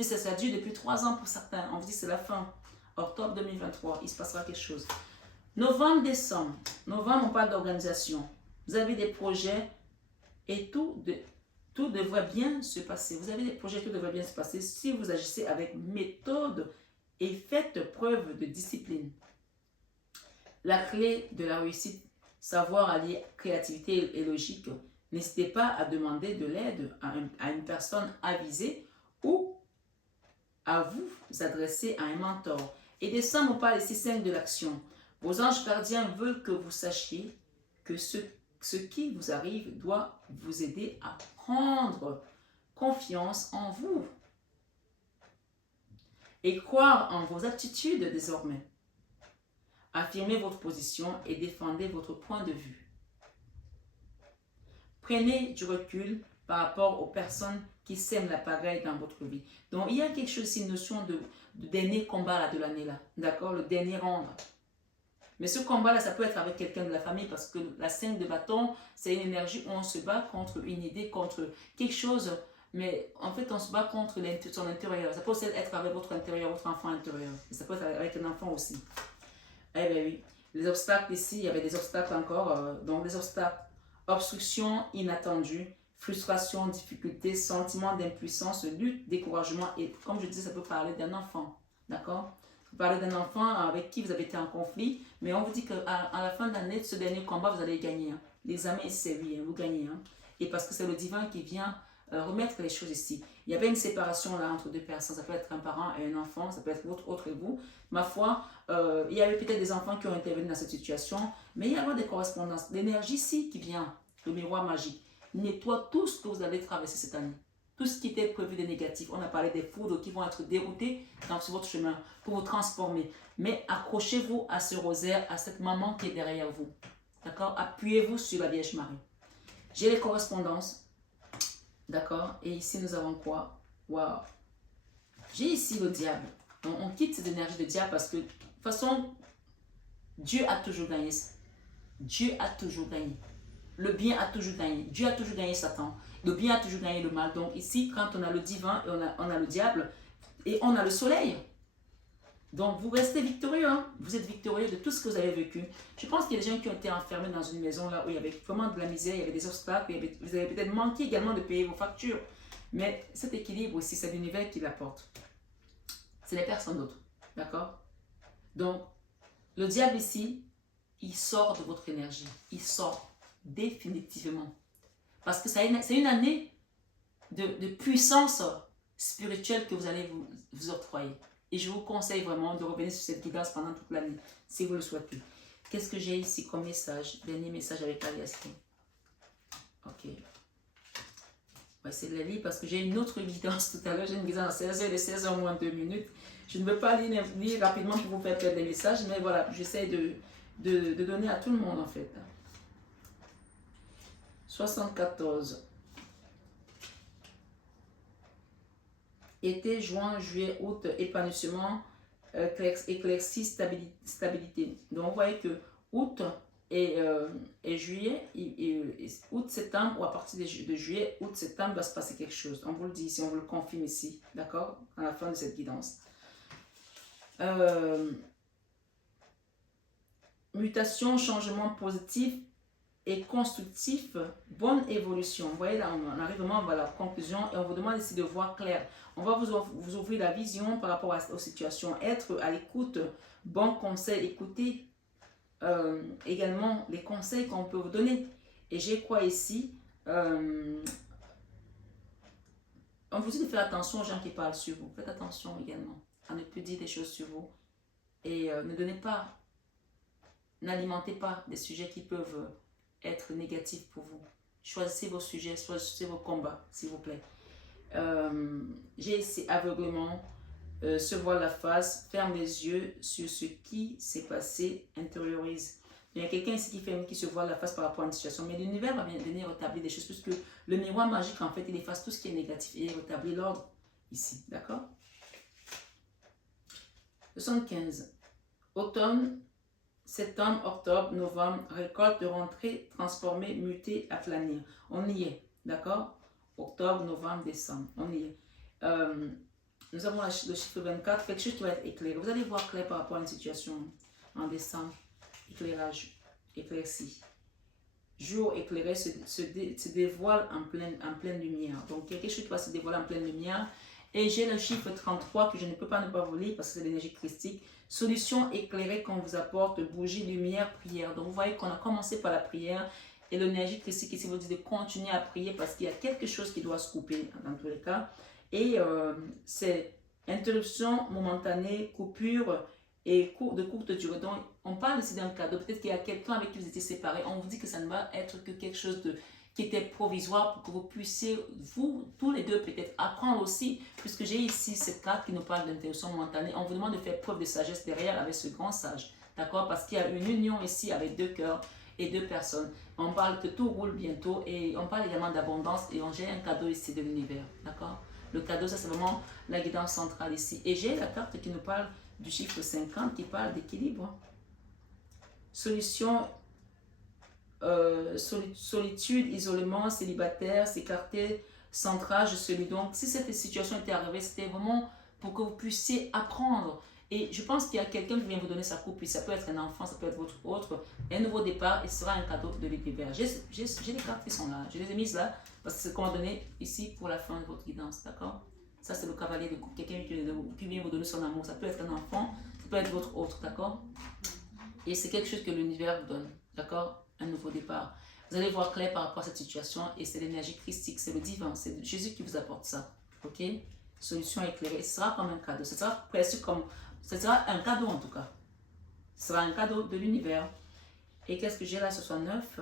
Ça dure depuis 3 ans pour certains. On vous dit c'est la fin. Octobre 2023, il se passera quelque chose. Novembre, décembre. Novembre, on parle d'organisation. Vous avez des projets et tout devrait bien se passer. Vous avez des projets, tout devrait bien se passer si vous agissez avec méthode et faites preuve de discipline. La clé de la réussite, savoir allier créativité et logique. N'hésitez pas à demander de l'aide à une personne avisée ou à vous adresser à un mentor. Et décembre, on parle ici 5 de l'action. Vos anges gardiens veulent que vous sachiez que ce qui vous arrive doit vous aider à prendre confiance en vous et croire en vos aptitudes désormais. Affirmez votre position et défendez votre point de vue. Prenez du recul par rapport aux personnes qui sèment la pagaille dans votre vie. Donc, il y a quelque chose ici, une notion de dernier combat là, de l'année là. D'accord? Le dernier round. Mais ce combat-là, ça peut être avec quelqu'un de la famille parce que la 5 de bâton, c'est une énergie où on se bat contre une idée, contre quelque chose. Mais en fait, on se bat contre son intérieur. Ça peut aussi être avec votre intérieur, votre enfant intérieur. Mais ça peut être avec un enfant aussi. Eh bien oui. Les obstacles ici, il y avait des obstacles encore. Donc, les obstacles, obstruction inattendue, frustration, difficulté, sentiment d'impuissance, lutte, découragement. Et comme je disais, ça peut parler d'un enfant. D'accord? Vous parlez d'un enfant avec qui vous avez été en conflit, mais on vous dit qu'à la fin de l'année, ce dernier combat, vous allez gagner. Hein. L'examen est sérieux, vous gagnez. Hein. Et parce que c'est le divin qui vient remettre les choses ici. Il y avait une séparation là entre deux personnes. Ça peut être un parent et un enfant, ça peut être votre autre et vous. Ma foi, il y avait peut-être des enfants qui ont intervenu dans cette situation, mais il y a des correspondances. L'énergie ici qui vient, le miroir magique, nettoie tout ce que vous allez traverser cette année. Tout ce qui était prévu de négatif. On a parlé des foudres qui vont être déroutées sur votre chemin pour vous transformer. Mais accrochez-vous à ce rosaire, à cette maman qui est derrière vous. D'accord? Appuyez-vous sur la Vierge Marie. J'ai les correspondances. D'accord? Et ici, nous avons quoi? Waouh! J'ai ici le diable. Donc, on quitte cette énergie de diable parce que, de toute façon, Dieu a toujours gagné. Dieu a toujours gagné. Le bien a toujours gagné. Dieu a toujours gagné Satan. Le bien a toujours gagné le mal. Donc ici, quand on a le divin et on a le diable et on a le soleil, donc vous restez victorieux. Hein? Vous êtes victorieux de tout ce que vous avez vécu. Je pense qu'il y a des gens qui ont été enfermés dans une maison là où il y avait vraiment de la misère, il y avait des obstacles, vous avez peut-être manqué également de payer vos factures. Mais cet équilibre aussi, c'est l'univers qui l'apporte. C'est les personnes d'autres. D'accord? Donc, le diable ici, il sort de votre énergie. Il sort définitivement. Parce que c'est une année de puissance spirituelle que vous allez vous octroyer. Et je vous conseille vraiment de revenir sur cette guidance pendant toute l'année, si vous le souhaitez. Qu'est-ce que j'ai ici comme message? Dernier message avec Aliaskin. Ok. Ouais, c'est la lire parce que j'ai une autre guidance tout à l'heure. J'ai une guidance à 16h, de 16h moins 2 minutes. Je ne veux pas lire rapidement pour vous faire perdre les messages, mais voilà, j'essaie de donner à tout le monde en fait. 74. Été, juin, juillet, août, épanouissement, éclaircie, stabilité. Donc, vous voyez que août et juillet, août, septembre, ou à partir de juillet, août, septembre, va se passer quelque chose. On vous le dit ici, on vous le confirme ici, d'accord? À la fin de cette guidance. Mutation, changement positif et constructif, bonne évolution. Vous voyez là, on arrive vraiment à la conclusion et on vous demande ici de voir clair. On va vous ouvrir la vision par rapport aux situations, être à l'écoute, bon conseil, écoutez également les conseils qu'on peut vous donner. Et j'ai quoi ici? On vous dit de faire attention aux gens qui parlent sur vous. Faites attention également à ne plus dire des choses sur vous. Et ne donnez pas, n'alimentez pas des sujets qui peuvent être négatifs pour vous. Choisissez vos sujets, choisissez vos combats, s'il vous plaît. J'ai ici aveuglement, se voit la face, ferme les yeux sur ce qui s'est passé, intériorise. Il y a quelqu'un ici qui se voit la face par rapport à une situation, mais l'univers va bien venir rétablir des choses, puisque le miroir magique, en fait, il efface tout ce qui est négatif et il rétablit l'ordre ici, d'accord? 75. Automne, septembre, octobre, novembre, récolte de rentrée, transformée, mutée, aplanir. On y est, d'accord? Octobre, novembre, décembre, on y est. Nous avons le chiffre 24, quelque chose qui va être éclairé. Vous allez voir clair par rapport à une situation en décembre. Éclairage, éclairci. Jour éclairé se dévoile en pleine lumière. Donc, quelque chose qui va se dévoiler en pleine lumière. Et j'ai le chiffre 33 que je ne peux pas ne pas vous lire parce que c'est l'énergie christique. Solution éclairée qu'on vous apporte, bougie, lumière, prière. Donc, vous voyez qu'on a commencé par la prière. Et l'énergie christique ici vous dit de continuer à prier parce qu'il y a quelque chose qui doit se couper dans tous les cas. Et c'est interruption momentanée, coupure et de courte durée. Donc, on parle ici d'un cadeau. Peut-être qu'il y a quelqu'un avec qui vous étiez séparés. On vous dit que ça ne va être que quelque chose qui était provisoire pour que vous puissiez, vous, tous les deux, peut-être apprendre aussi, puisque j'ai ici cette carte qui nous parle d'interruption momentanée. On vous demande de faire preuve de sagesse derrière avec ce grand sage. D'accord? Parce qu'il y a une union ici avec deux cœurs et deux personnes. On parle que tout roule bientôt et on parle également d'abondance et j'ai un cadeau ici de l'univers. D'accord? Le cadeau, ça c'est vraiment la guidance centrale ici. Et j'ai la carte qui nous parle du chiffre 50 qui parle d'équilibre. Solution, solitude, isolement, célibataire, s'écarter, centrage, celui. Donc, si cette situation était arrivée, c'était vraiment pour que vous puissiez apprendre. Et je pense qu'il y a quelqu'un qui vient vous donner sa coupe, ça peut être un enfant, ça peut être votre autre, un nouveau départ, et ce sera un cadeau de l'univers. J'ai les cartes qui sont là, je les ai mises là, parce que c'est ce qu'on va donner ici pour la fin de votre guidance, d'accord? Ça, c'est le cavalier de coupe, quelqu'un qui vient vous donner son amour, ça peut être un enfant, ça peut être votre autre, d'accord? Et c'est quelque chose que l'univers vous donne, d'accord? Un nouveau départ. Vous allez voir clair par rapport à cette situation, et c'est l'énergie christique, c'est le divin, c'est Jésus qui vous apporte ça, ok? Solution éclairée, ce sera comme un cadeau, ce sera presque comme... Ce sera un cadeau en tout cas. Ce sera un cadeau de l'univers. Et qu'est-ce que j'ai là, 69?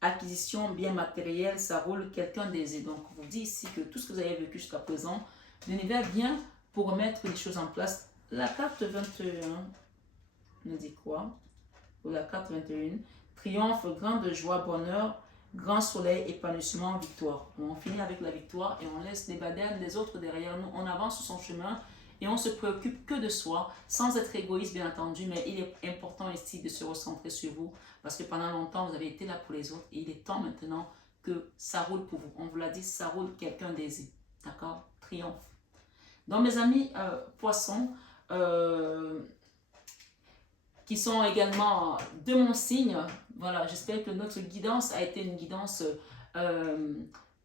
Acquisition, bien matériel, ça roule, quelqu'un d'aisé. Donc, on vous dit ici que tout ce que vous avez vécu jusqu'à présent, l'univers vient pour remettre les choses en place. La carte 21 nous dit quoi? Ou la carte 21, triomphe, grande joie, bonheur, grand soleil, épanouissement, victoire. On finit avec la victoire et on laisse les badanes des autres derrière nous. On avance sur son chemin. Et on se préoccupe que de soi, sans être égoïste bien entendu, mais il est important ici de se recentrer sur vous, parce que pendant longtemps, vous avez été là pour les autres, et il est temps maintenant que ça roule pour vous. On vous l'a dit, ça roule, quelqu'un d'aisé. D'accord? Triomphe. Donc mes amis poissons, qui sont également de mon signe, voilà, j'espère que notre guidance a été une guidance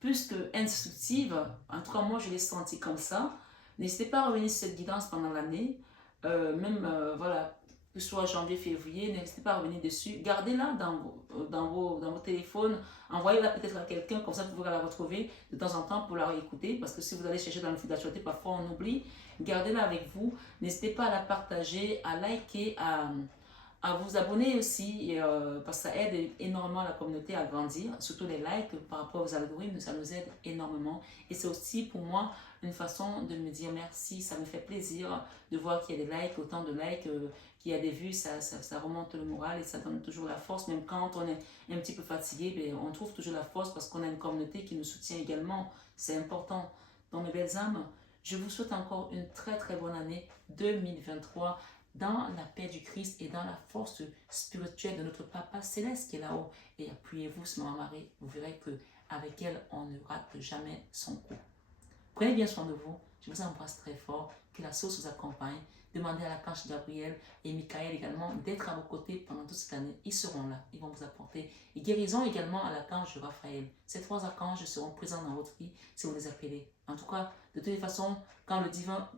plus que instructive. En tout cas, moi, je l'ai senti comme ça. N'hésitez pas à revenir sur cette guidance pendant l'année, voilà, que ce soit janvier, février, n'hésitez pas à revenir dessus. Gardez-la dans vos téléphones, envoyez-la peut-être à quelqu'un, comme ça vous pourrez la retrouver de temps en temps pour la réécouter, parce que si vous allez chercher dans le fil d'actualité, parfois on oublie. Gardez-la avec vous, n'hésitez pas à la partager, à liker, à vous abonner aussi, parce que ça aide énormément la communauté à grandir, surtout les likes par rapport aux algorithmes, ça nous aide énormément. Et c'est aussi pour moi une façon de me dire merci, ça me fait plaisir de voir qu'il y a des likes, autant de likes, qu'il y a des vues, ça remonte le moral et ça donne toujours la force. Même quand on est un petit peu fatigué, ben, on trouve toujours la force parce qu'on a une communauté qui nous soutient également. C'est important. Donc mes belles âmes, je vous souhaite encore une très très bonne année 2023 dans la paix du Christ et dans la force spirituelle de notre Papa Céleste qui est là-haut. Et appuyez-vous sur Maman Marie, vous verrez qu'avec elle, on ne rate jamais son coup. Prenez bien soin de vous, je vous embrasse très fort, que la source vous accompagne. Demandez à l'archange Gabriel et Michael également d'être à vos côtés pendant toute cette année. Ils seront là, ils vont vous apporter. Et guérison également à l'archange Raphaël. Ces trois archanges seront présents dans votre vie si vous les appelez. En tout cas, de toutes les façons, quand le divin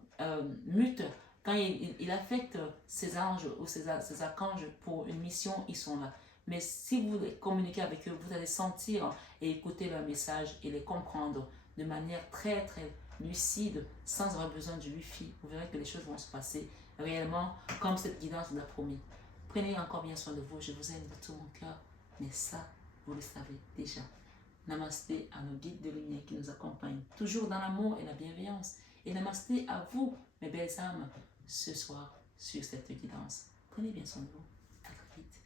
mute, quand il affecte ses anges ou ses archanges pour une mission, ils sont là. Mais si vous communiquez avec eux, vous allez sentir et écouter leur message et les comprendre de manière très très lucide, sans avoir besoin du wifi. Vous verrez que les choses vont se passer réellement comme cette guidance vous a promis. Prenez encore bien soin de vous, je vous aime de tout mon cœur, mais ça, vous le savez déjà. Namasté à nos guides de lumière qui nous accompagnent, toujours dans l'amour et la bienveillance. Et namasté à vous, mes belles âmes, ce soir sur cette guidance. Prenez bien soin de vous. À très vite.